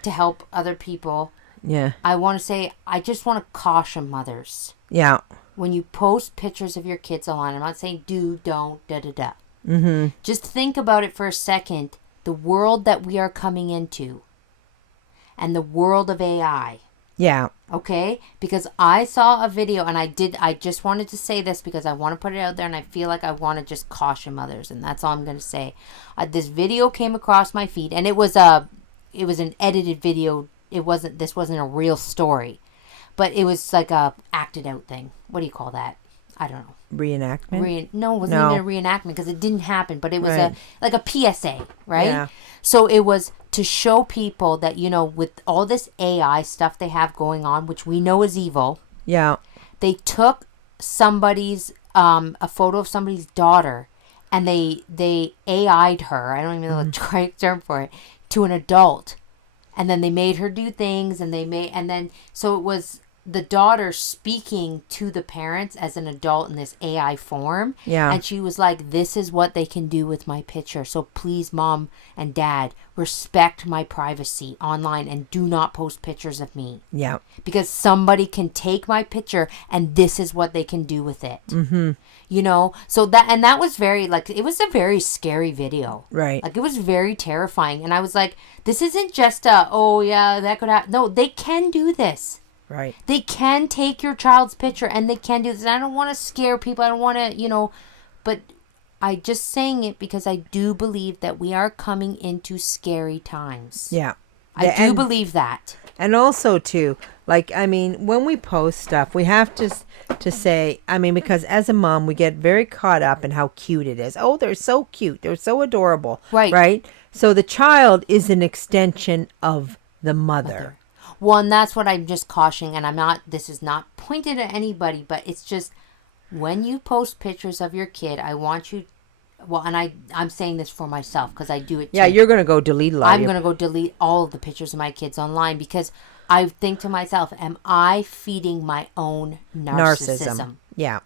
to help other people. Yeah. I want to say, I just want to caution mothers. Yeah. When you post pictures of your kids online, I'm not saying do, don't, da-da-da. Mm-hmm. Just think about it for a second. The world that we are coming into and the world of AI. Yeah. Okay, because I saw a video, and I just wanted to say this because I want to put it out there, and I feel like I want to just caution mothers, and that's all I'm going to say. This video came across my feed, and it was an edited video. This wasn't a real story, but it was like a acted out thing. What do you call that? I don't know. Reenactment? No, it wasn't even a reenactment because it didn't happen, but it was Right. like a PSA, right? Yeah. So it was to show people that, with all this AI stuff they have going on, which we know is evil, Yeah. they took somebody's a photo of somebody's daughter, and they AI'd her. I don't even know the right term for it, to an adult, and then they made her do things, and then so it was the daughter speaking to the parents as an adult in this AI form. Yeah. And she was like, this is what they can do with my picture. So please, mom and dad, respect my privacy online and do not post pictures of me. Yeah. Because somebody can take my picture and this is what they can do with it. Mm-hmm. So that was very, like, it was a very scary video. Right. Like, it was very terrifying. And I was like, this isn't just oh yeah, that could happen. No, they can do this. Right. They can take your child's picture and they can do this. And I don't want to scare people. I don't want to, but I just saying it because I do believe that we are coming into scary times. Yeah. I do believe that. And also too, like, I mean, when we post stuff, we have to say, I mean, because as a mom, we get very caught up in how cute it is. Oh, they're so cute. They're so adorable. Right. Right. So the child is an extension of the mother. Well, and that's what I'm just cautioning, and this is not pointed at anybody, but it's just, when you post pictures of your kid, I want you, well, and I'm saying this for myself, because I do it too. Yeah, you're going to go delete a lot. I'm going to go delete all of the pictures of my kids online, because I think to myself, am I feeding my own narcissism? Yeah.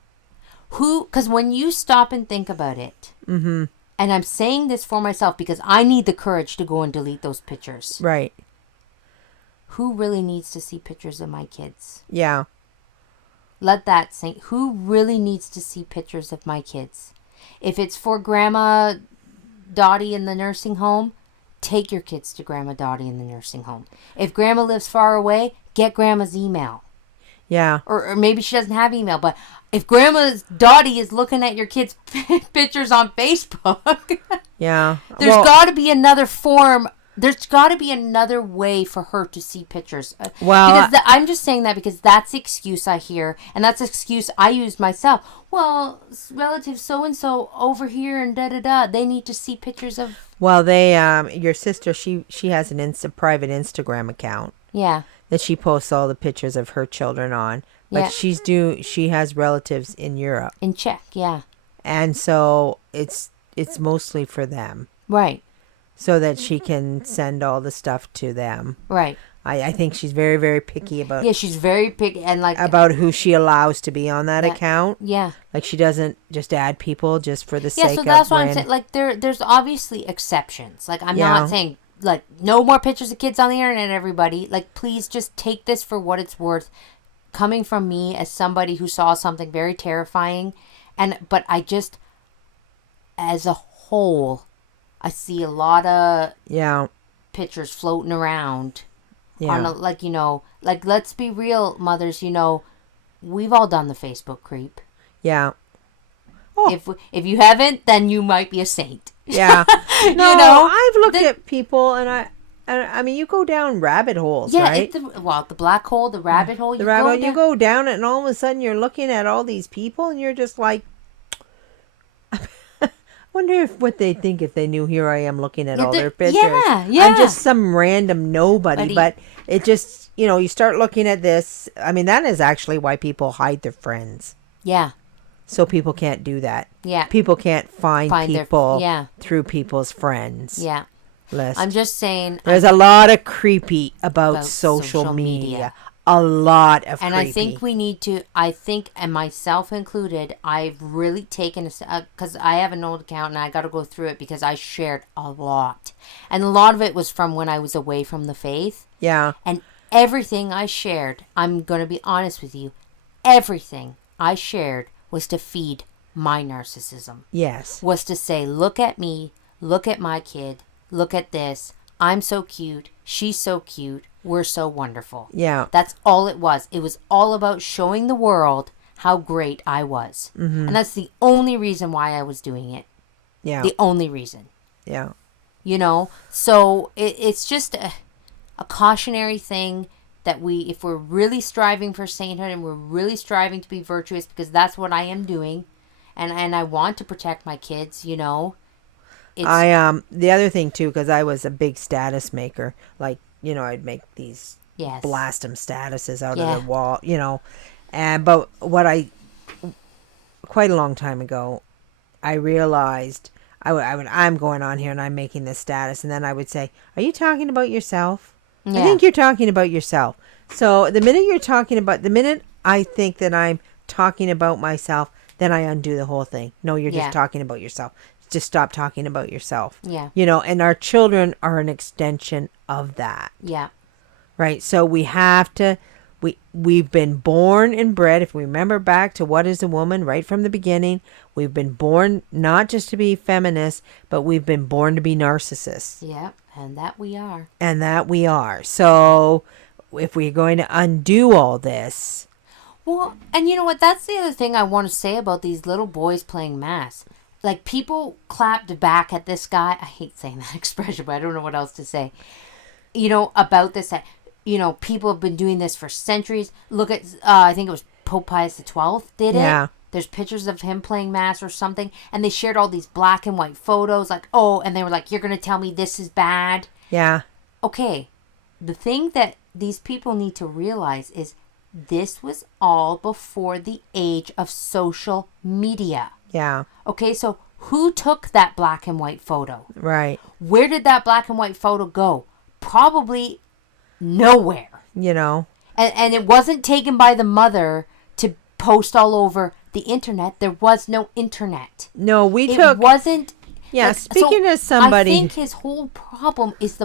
Because when you stop and think about it, Mm-hmm. and I'm saying this for myself, because I need the courage to go and delete those pictures. Right. Who really needs to see pictures of my kids? Yeah. Let that sink. Who really needs to see pictures of my kids? If it's for Grandma Dottie in the nursing home, take your kids to Grandma Dottie in the nursing home. If Grandma lives far away, get Grandma's email. Yeah. Or maybe she doesn't have email, but if Grandma's Dottie is looking at your kids' pictures on Facebook, Yeah. there's got to be another form. There's got to be another way for her to see pictures. Well, because I'm just saying that because that's the excuse I hear, and that's the excuse I used myself. Well, relative so and so over here and da da da, they need to see pictures of. Well, your sister, she has a private Instagram account. Yeah. That she posts all the pictures of her children on, but Yeah. she has relatives in Europe, In Czech, yeah. and so it's mostly for them, Right. so that she can send all the stuff to them. Right. I think she's very, very picky about Yeah, she's very picky and like about who she allows to be on that account. Yeah. Like, she doesn't just add people just for the Yeah, sake so of that's why I'm saying, like, there's obviously exceptions. Like, I'm not saying, like, no more pictures of kids on the internet, everybody. Like, please just take this for what it's worth. Coming from me as somebody who saw something very terrifying. But I just, as a whole, I see a lot of pictures floating around. Yeah. On like, let's be real, mothers, we've all done the Facebook creep. Yeah. Oh. If you haven't, then you might be a saint. Yeah. No, I've looked at people, and I mean, you go down rabbit holes, right? The black hole, the rabbit hole. You go down it, and all of a sudden you're looking at all these people, and you're just like, wonder what they think if they knew here I am looking at all their pictures. Yeah. I'm just some random nobody, but it just, you start looking at this. I mean, that is actually why people hide their friends. Yeah. So people can't do that. Yeah. People can't find people their, through people's friends. Yeah. List. I'm just saying. There's a lot of creepy about social media. A lot of and creepy. I think we need to, and myself included, I've really taken, because I have an old account and I got to go through it because I shared a lot. And a lot of it was from when I was away from the faith. Yeah. And everything I shared, I'm going to be honest with you, everything I shared was to feed my narcissism. Yes. Was to say, look at me, look at my kid, look at this, I'm so cute, she's so cute. were so wonderful. Yeah. That's all it was. It was all about showing the world how great I was. Mm-hmm. And that's the only reason why I was doing it. Yeah. The only reason. Yeah. You know? So it's just a cautionary thing that if we're really striving for sainthood and we're really striving to be virtuous, because that's what I am doing, and I want to protect my kids, you know. The other thing too, because I was a big status maker, like, you know, I'd make these Yes. blast them statuses out Yeah. of the wall, you know, but quite a long time ago, I realized I'm going on here and I'm making this status, and then I would say, "Are you talking about yourself?" Yeah. I think you're talking about yourself. So the minute I think that I'm talking about myself, then I undo the whole thing. No, you're Yeah. just talking about yourself. Just stop talking about yourself. Yeah. You know, and our children are an extension of that. Yeah. Right? So we have to we've been born and bred, if we remember back to what is a woman right from the beginning, we've been born not just to be feminists, but we've been born to be narcissists. Yeah. And that we are. And that we are. So if we're going to undo all this. Well, and you know what? That's the other thing I want to say about these little boys playing mass. Like, people clapped back at this guy. I hate saying that expression, but I don't know what else to say. You know, about this. You know, people have been doing this for centuries. Look at, I think it was Pope Pius XII did it. Yeah. There's pictures of him playing mass or something. And they shared all these black and white photos. Like, oh, and they were like, you're going to tell me this is bad? Yeah. Okay. The thing that these people need to realize is this was all before the age of social media. Yeah. Okay, so who took that black and white photo? Right. Where did that black and white photo go? Probably nowhere. You know. And it wasn't taken by the mother to post all over the internet. There was no internet. No, It wasn't. Yeah, like, speaking so as somebody. I think his whole problem is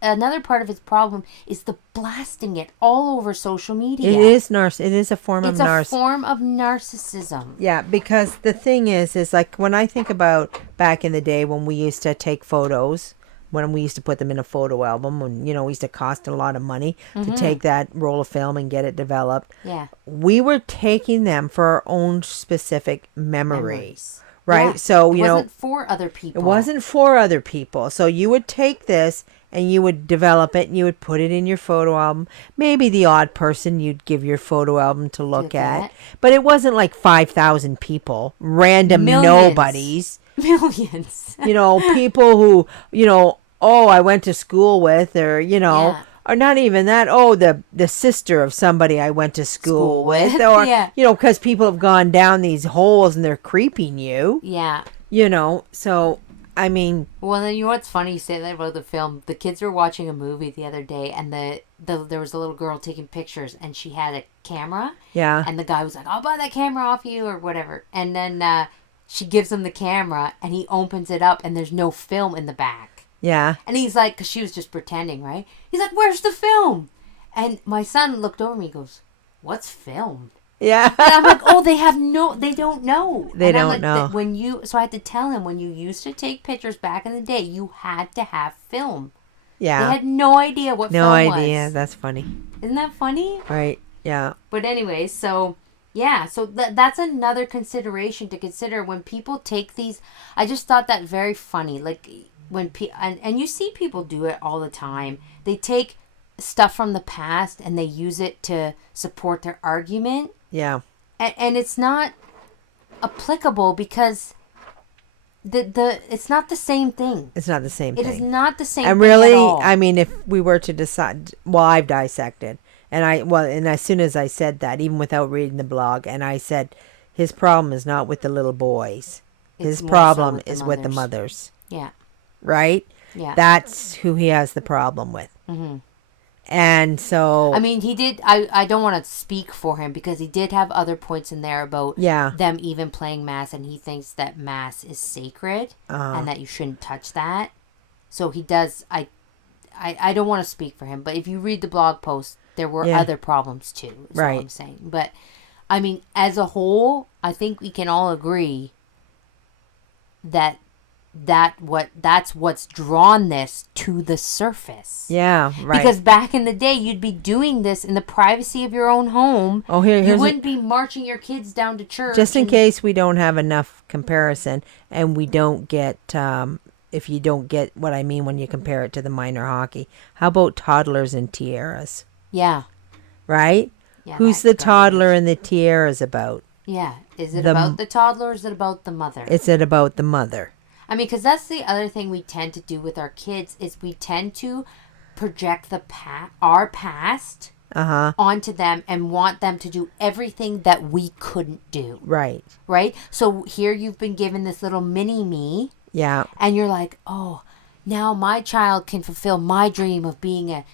another part of his problem is the blasting it all over social media. It is It is a form of It's a form of narcissism. Yeah, because the thing is like when I think about back in the day when we used to take photos, when we used to put them in a photo album, and you know, we used to cost a lot of money to take that roll of film and get it developed. Yeah. We were taking them for our own specific memories. Right? Yeah. So, it you know, wasn't for other people. It wasn't for other people. So you would take this and you would develop it and you would put it in your photo album. Maybe the odd person you'd give your photo album to look at. But it wasn't like 5,000 people, random nobodies. Millions. You know, people who, you know, oh, I went to school with, or, you know, or not even that. Oh, the sister of somebody I went to school with. Or, you know, because people have gone down these holes and they're creeping you. Yeah. You know, so, I mean. Well, then you know what's funny? You say that about the film. The kids were watching a movie the other day, and there was a little girl taking pictures, and she had a camera. Yeah. And the guy was like, I'll buy that camera off you, or whatever. And then she gives him the camera, and he opens it up, and there's no film in the back. Yeah. And he's like, because she was just pretending, right? He's like, where's the film? And my son looked over me and goes, what's film? Yeah. And I'm like, oh, they don't know. They and don't like, know. So I had to tell him, when you used to take pictures back in the day, you had to have film. Yeah. They had no idea what film was. No idea. That's funny. Isn't that funny? Right. Yeah. But anyway, so yeah, so that's another consideration to consider when people take these. I just thought that very funny. Like, when and you see people do it all the time. They take stuff from the past and they use it to support their argument. Yeah. And it's not applicable because it's not the same thing. It's not the same thing. It is not the same and thing really, at all. I mean, if we were to decide, well, I've dissected. And as soon as I said that, even without reading the blog, and I said, his problem is not with the little boys. His problem is with the mothers. Yeah. Right? Yeah. That's who he has the problem with. Mm-hmm. And so. I mean, he did. I don't want to speak for him because he did have other points in there about them even playing mass, and he thinks that mass is sacred and that you shouldn't touch that. So he does. I don't want to speak for him, but if you read the blog post, there were other problems too. Is right. What I'm saying. But I mean, as a whole, I think we can all agree that that's what's drawn this to the surface. Yeah, right. Because back in the day, you'd be doing this in the privacy of your own home. Oh, you here's wouldn't be marching your kids down to church. just in case we don't have enough comparison, and we don't get if you don't get what I mean when you compare it to the minor hockey. How about toddlers and tiaras? Yeah. Right? Yeah, Who's the toddler and the tiaras about? Yeah. Is it about the toddler or is it about the mother? Is it about the mother? I mean, because that's the other thing we tend to do with our kids is we tend to project our past onto them and want them to do everything that we couldn't do. Right. Right? So here you've been given this little mini me. Yeah. And you're like, oh, now my child can fulfill my dream of being a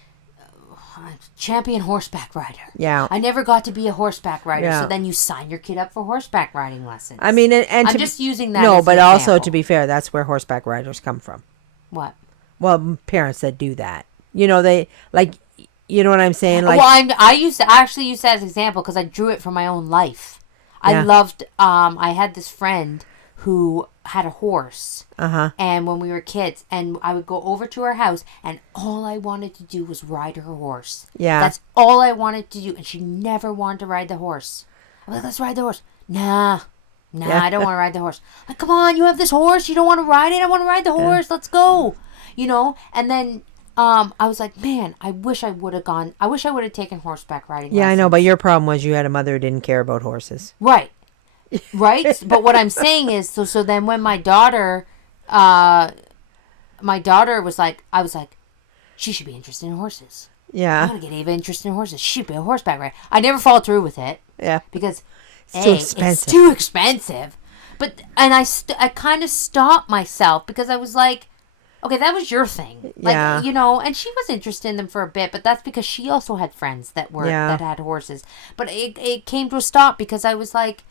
champion horseback rider. Yeah. I never got to be a horseback rider. Yeah. So then you sign your kid up for horseback riding lessons. I mean, and I'm just using that no, as but an also example. to be fair, that's where horseback riders come from. What? Well, parents that do that. You know, they like. You know what I'm saying? Like, well, I actually use that as an example because I drew it from my own life. I loved. I had this friend who had a horse. And when we were kids, and I would go over to her house, and all I wanted to do was ride her horse. Yeah. That's all I wanted to do, and she never wanted to ride the horse. I'm like, let's ride the horse. Nah, I don't want to ride the horse. Like, come on, you have this horse, you don't want to ride it? I want to ride the horse. Let's go. You know, and then I was like, man, I wish I would have taken horseback riding. Yeah, lessons. I know, but your problem was you had a mother who didn't care about horses. Right. Right? But what I'm saying is, so then when my daughter was like, I was like, she should be interested in horses. Yeah. I'm going to get Ava interested in horses. She should be a horseback rider. I never followed through with it. Yeah. Because, it's too expensive. But, and I kind of stopped myself because I was like, okay, that was your thing. Like, Yeah. you know, and she was interested in them for a bit, but that's because she also had friends that had horses. But it came to a stop because I was like,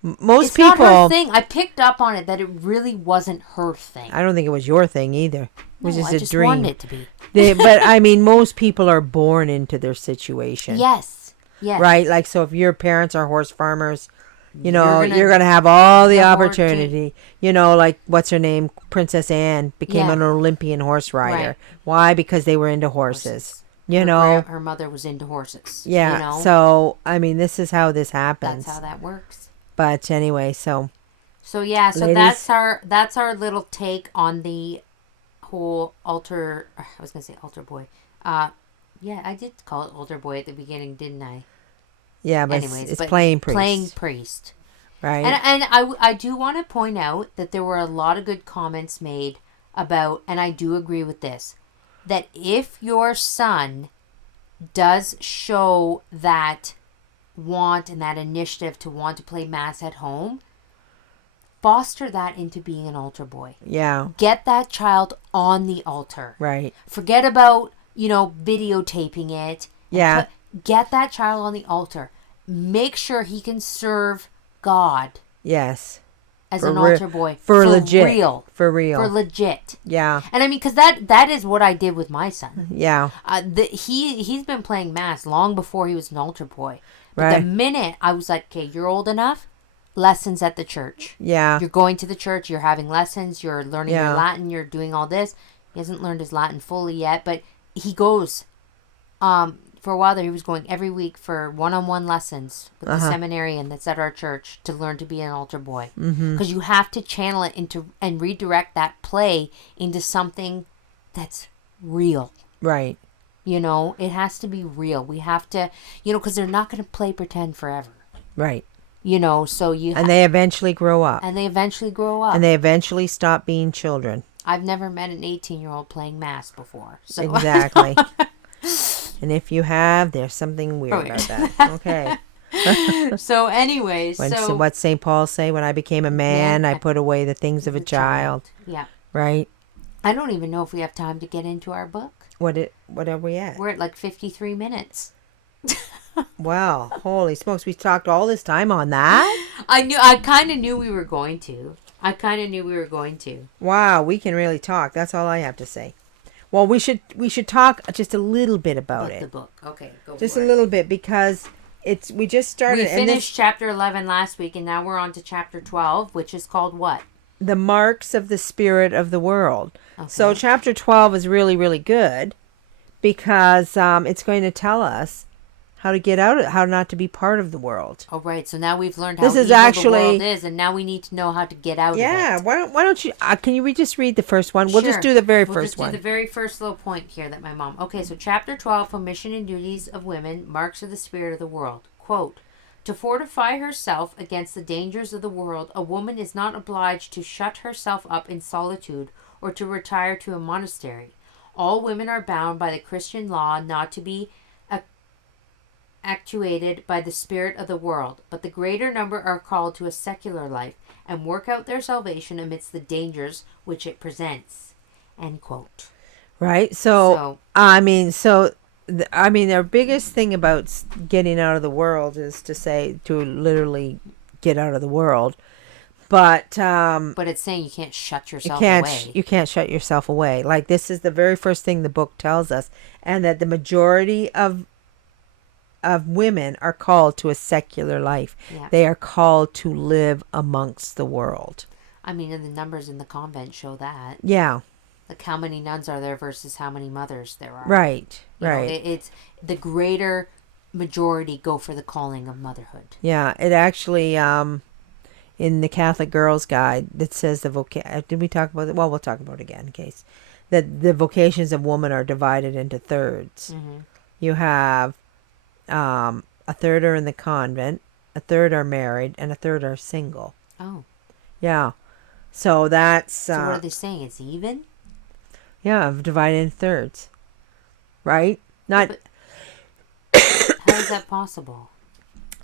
most it's people. not her thing. I picked up on it that it really wasn't her thing. I don't think it was your thing either. It was just a dream. I wanted it to be. But I mean, most people are born into their situation. Yes. Yes. Right? Like, so if your parents are horse farmers, you know, you're gonna have all the opportunity. You know, like, what's her name? Princess Anne became an Olympian horse rider. Right. Why? Because they were into horses. You know, her mother was into horses. Yeah. You know? So I mean, this is how this happens. That's how that works. But anyway, so yeah, so ladies, that's our little take on the whole altar. I was gonna say altar boy. Yeah, I did call it altar boy at the beginning, didn't I? Yeah, but anyways, it's playing priest. Playing priest. Right. And I do want to point out that there were a lot of good comments made about, and I do agree with this, that if your son does show that want and that initiative to want to play mass at home, foster that into being an altar boy. Yeah. Get that child on the altar. Right. Forget about, videotaping it. Yeah. Get that child on the altar. Make sure he can serve God. Yes. As an altar boy. For legit. Real. For real. For legit. Yeah. And I mean, because that is what I did with my son. Yeah. He's been playing mass long before he was an altar boy. But right. the minute I was like, okay, you're old enough, lessons at the church. Yeah. You're going to the church, you're having lessons, you're learning your Latin, you're doing all this. He hasn't learned his Latin fully yet, but he goes. For a while there, he was going every week for one-on-one lessons with the seminarian that's at our church to learn to be an altar boy. Because you have to channel it into and redirect that play into something that's real. Right. It has to be real. We have to, because they're not going to play pretend forever. Right. So you... And they eventually grow up. And they eventually stop being children. I've never met an 18-year-old playing mass before. So. Exactly. And if you have, there's something weird about that. Okay. So anyways, what St. Paul say? When I became a man, I put away the things of a child. Yeah. Right? I don't even know if we have time to get into our book. What are we at? We're at like 53 minutes. Wow. Holy smokes. We talked all this time on that? I kind of knew we were going to. Wow. We can really talk. That's all I have to say. Well, we should talk just a little bit about it. The book. Okay, go just for it. Just a little bit, because we just started. We finished chapter 11 last week, and now we're on to chapter 12, which is called what? the marks of the spirit of the world. Okay. So chapter 12 is really, really good because it's going to tell us how to get out, how not to be part of the world. Oh, right. So now we've learned how This is evil actually- the world is, and now we need to know how to get out of Yeah, it. why don't you, can you just read the first one? We'll just Sure. do the very We'll first just one. do the very first little point here that my mom... Okay, so chapter 12, for mission and duties of women, marks of the spirit of the world. Quote, to fortify herself against the dangers of the world, a woman is not obliged to shut herself up in solitude or to retire to a monastery. All women are bound by the Christian law not to be actuated by the spirit of the world, but the greater number are called to a secular life and work out their salvation amidst the dangers which it presents. End quote. Right? So their biggest thing about getting out of the world is to literally get out of the world. But it's saying you can't shut yourself away. away. You can't shut yourself away. Like, this is the very first thing the book tells us, and that the majority of women are called to a secular life. Yeah. They are called to live amongst the world. I mean, and the numbers in the convent show that. Yeah. Like, how many nuns are there versus how many mothers there are. Right. You right. know, it's the greater majority go for the calling of motherhood. Yeah. It actually, in the Catholic Girls Guide, it says did we talk about it? Well, we'll talk about it again in case. That the vocations of woman are divided into thirds. Mm-hmm. You have a third are in the convent, a third are married, and a third are single. Oh. Yeah. So that's... So what are they saying? It's even? Yeah, divided into thirds. Right? Not... How is that possible?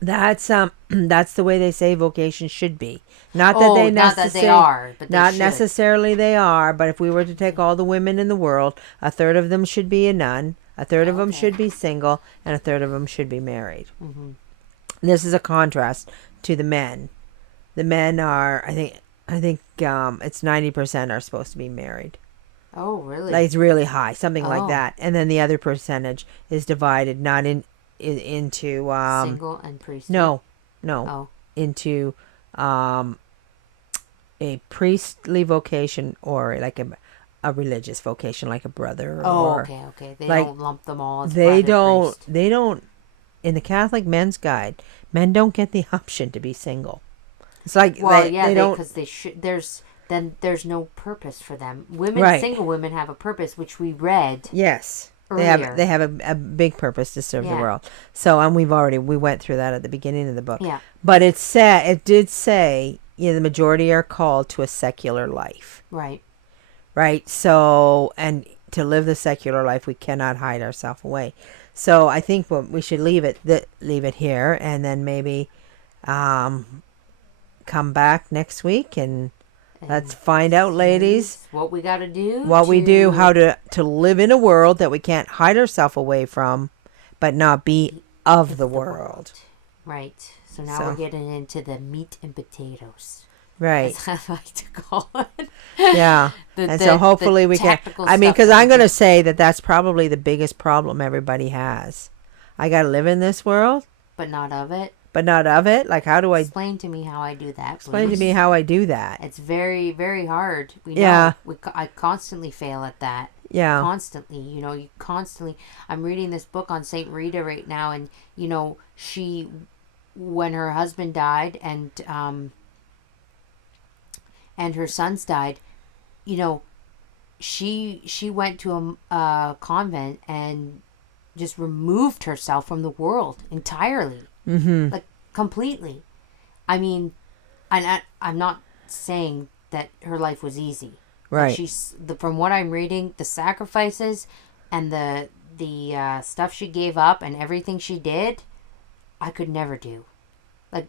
That's the way they say vocations should be. Not that they necessarily... Not that they are, but they not should. necessarily they are, but if we were to take all the women in the world, a third of them should be a nun, a third of them should be single, and a third of them should be married. Mm-hmm. This is a contrast to the men. The men are, I think it's 90% are supposed to be married. Oh, really? Like, it's really high, something like that. And then the other percentage is divided not into single and priesthood. No. Oh. Into a priestly vocation, or like a religious vocation, like a brother. Oh, or, okay. They like, don't lump them all as they brother, priest. don't. In the Catholic Men's Guide, men don't get the option to be single. It's like, they don't, because they should. There's no purpose for them. Women, single women, have a purpose, which we read. Yes. Earlier. They have a big purpose to serve the world. So, and we went through that at the beginning of the book. Yeah. But it did say, the majority are called to a secular life. Right. Right. So, and to live the secular life, we cannot hide ourselves away. So I think we should leave it here, and then maybe come back next week and let's find out, ladies, what we got to do. How to live in a world that we can't hide ourselves away from, but not be of the world. Right. So now we're getting into the meat and potatoes. Right. As I like to call it. Yeah. So hopefully we can. I mean, because I'm going to say that's probably the biggest problem everybody has. I got to live in this world, but not of it. Like, how do I... Explain to me how I do that, please. Explain to me how I do that. It's very, very hard. We know. I constantly fail at that. Yeah. Constantly. You constantly... I'm reading this book on St. Rita right now, and, she... When her husband died and her sons died, she went to a convent and just removed herself from the world entirely. Mm-hmm. Like, completely. I mean, I'm not saying that her life was easy. Right. Like, from what I'm reading, the sacrifices and the stuff she gave up and everything she did, I could never do. Like,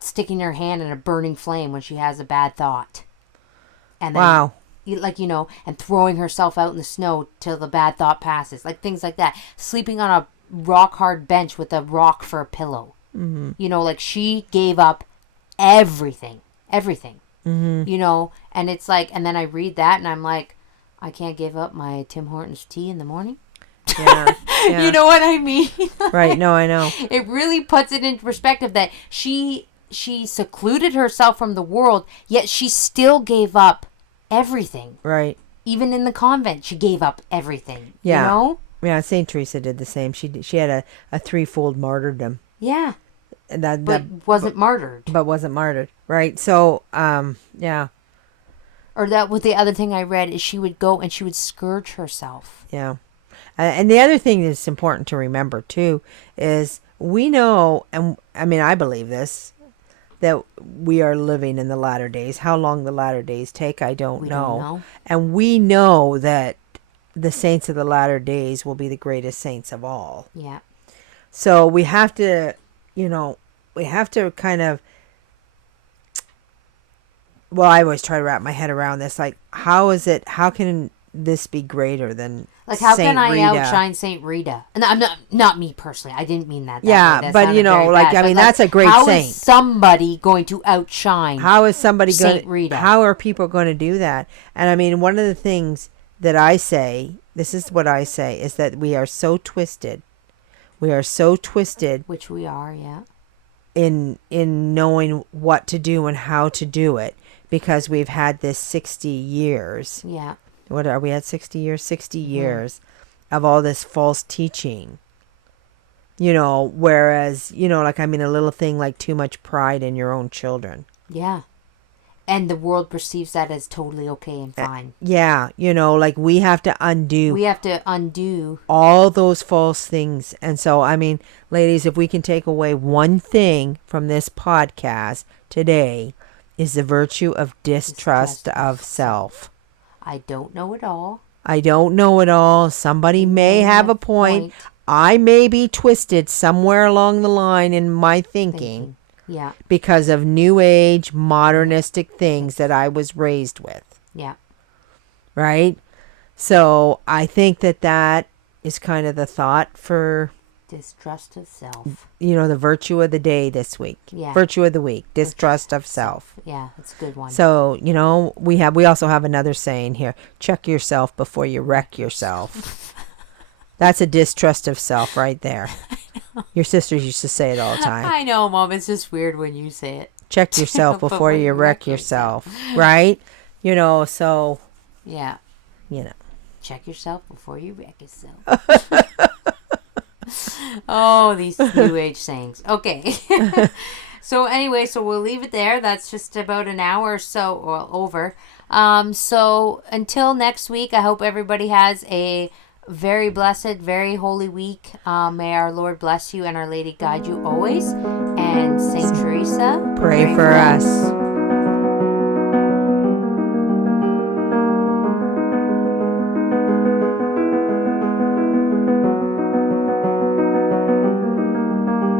sticking her hand in a burning flame when she has a bad thought. And then, wow. And throwing herself out in the snow till the bad thought passes. Like, things like that. Sleeping on a rock-hard bench with a rock for a pillow. Mm-hmm. Like, she gave up everything. Everything. Mm-hmm. And it's like, and then I read that and I'm like, I can't give up my Tim Hortons tea in the morning. Yeah. You know what I mean? Right. No, I know. It really puts it into perspective that she she secluded herself from the world, yet she still gave up everything. Right. Even in the convent, she gave up everything. Yeah. You know? Yeah, Saint Teresa did the same. She had a threefold martyrdom. Yeah. And But wasn't martyred. But wasn't martyred. Right. So, yeah. Or that was the other thing I read is she would go and she would scourge herself. Yeah. And the other thing that's important to remember too is we know, and I mean I believe this, that we are living in the latter days. How long the latter days take, I don't know. And we know that the saints of the latter days will be the greatest saints of all. Yeah. So we have to, we have to kind of, well, I always try to wrap my head around this. Like, how can this be greater than like, how Saint can I Rita? Outshine Saint Rita? And I'm not me personally. I didn't mean that. Yeah, but that's a great how saint. How is somebody going to outshine? How is somebody Saint Rita? How are people going to do that? And I mean, one of the things that I say, this is what I say, is that we are so twisted. We are so twisted. Which we are, yeah. In knowing what to do and how to do it, because we've had this 60 years. Yeah. What are we at 60 years? 60 years of all this false teaching. Whereas, like, I mean, a little thing like too much pride in your own children. Yeah. And the world perceives that as totally okay and fine. Yeah. Like we have to undo. We have to undo all those false things. And so, I mean, ladies, if we can take away one thing from this podcast today, is the virtue of distrust of self. I don't know it all. I don't know it all. Somebody may have a point. I may be twisted somewhere along the line in my thinking. Yeah. Because of new age, modernistic things that I was raised with. Yeah. Right? So I think that is kind of the thought for distrust of self. The virtue of the day this week. Yeah. Virtue of the week. Distrust of self. Yeah, that's a good one. So, we also have another saying here. Check yourself before you wreck yourself. That's a distrust of self right there. Your sisters used to say it all the time. I know, Mom. It's just weird when you say it. Check yourself before you wreck yourself. Right? So. Yeah. Check yourself before you wreck yourself. Oh, these new age sayings. Okay. So anyway, we'll leave it there. That's just about an hour or so or over. So until next week, I hope everybody has a very blessed, very holy week. May our Lord bless you and Our Lady guide you always. And Saint Teresa, pray for us.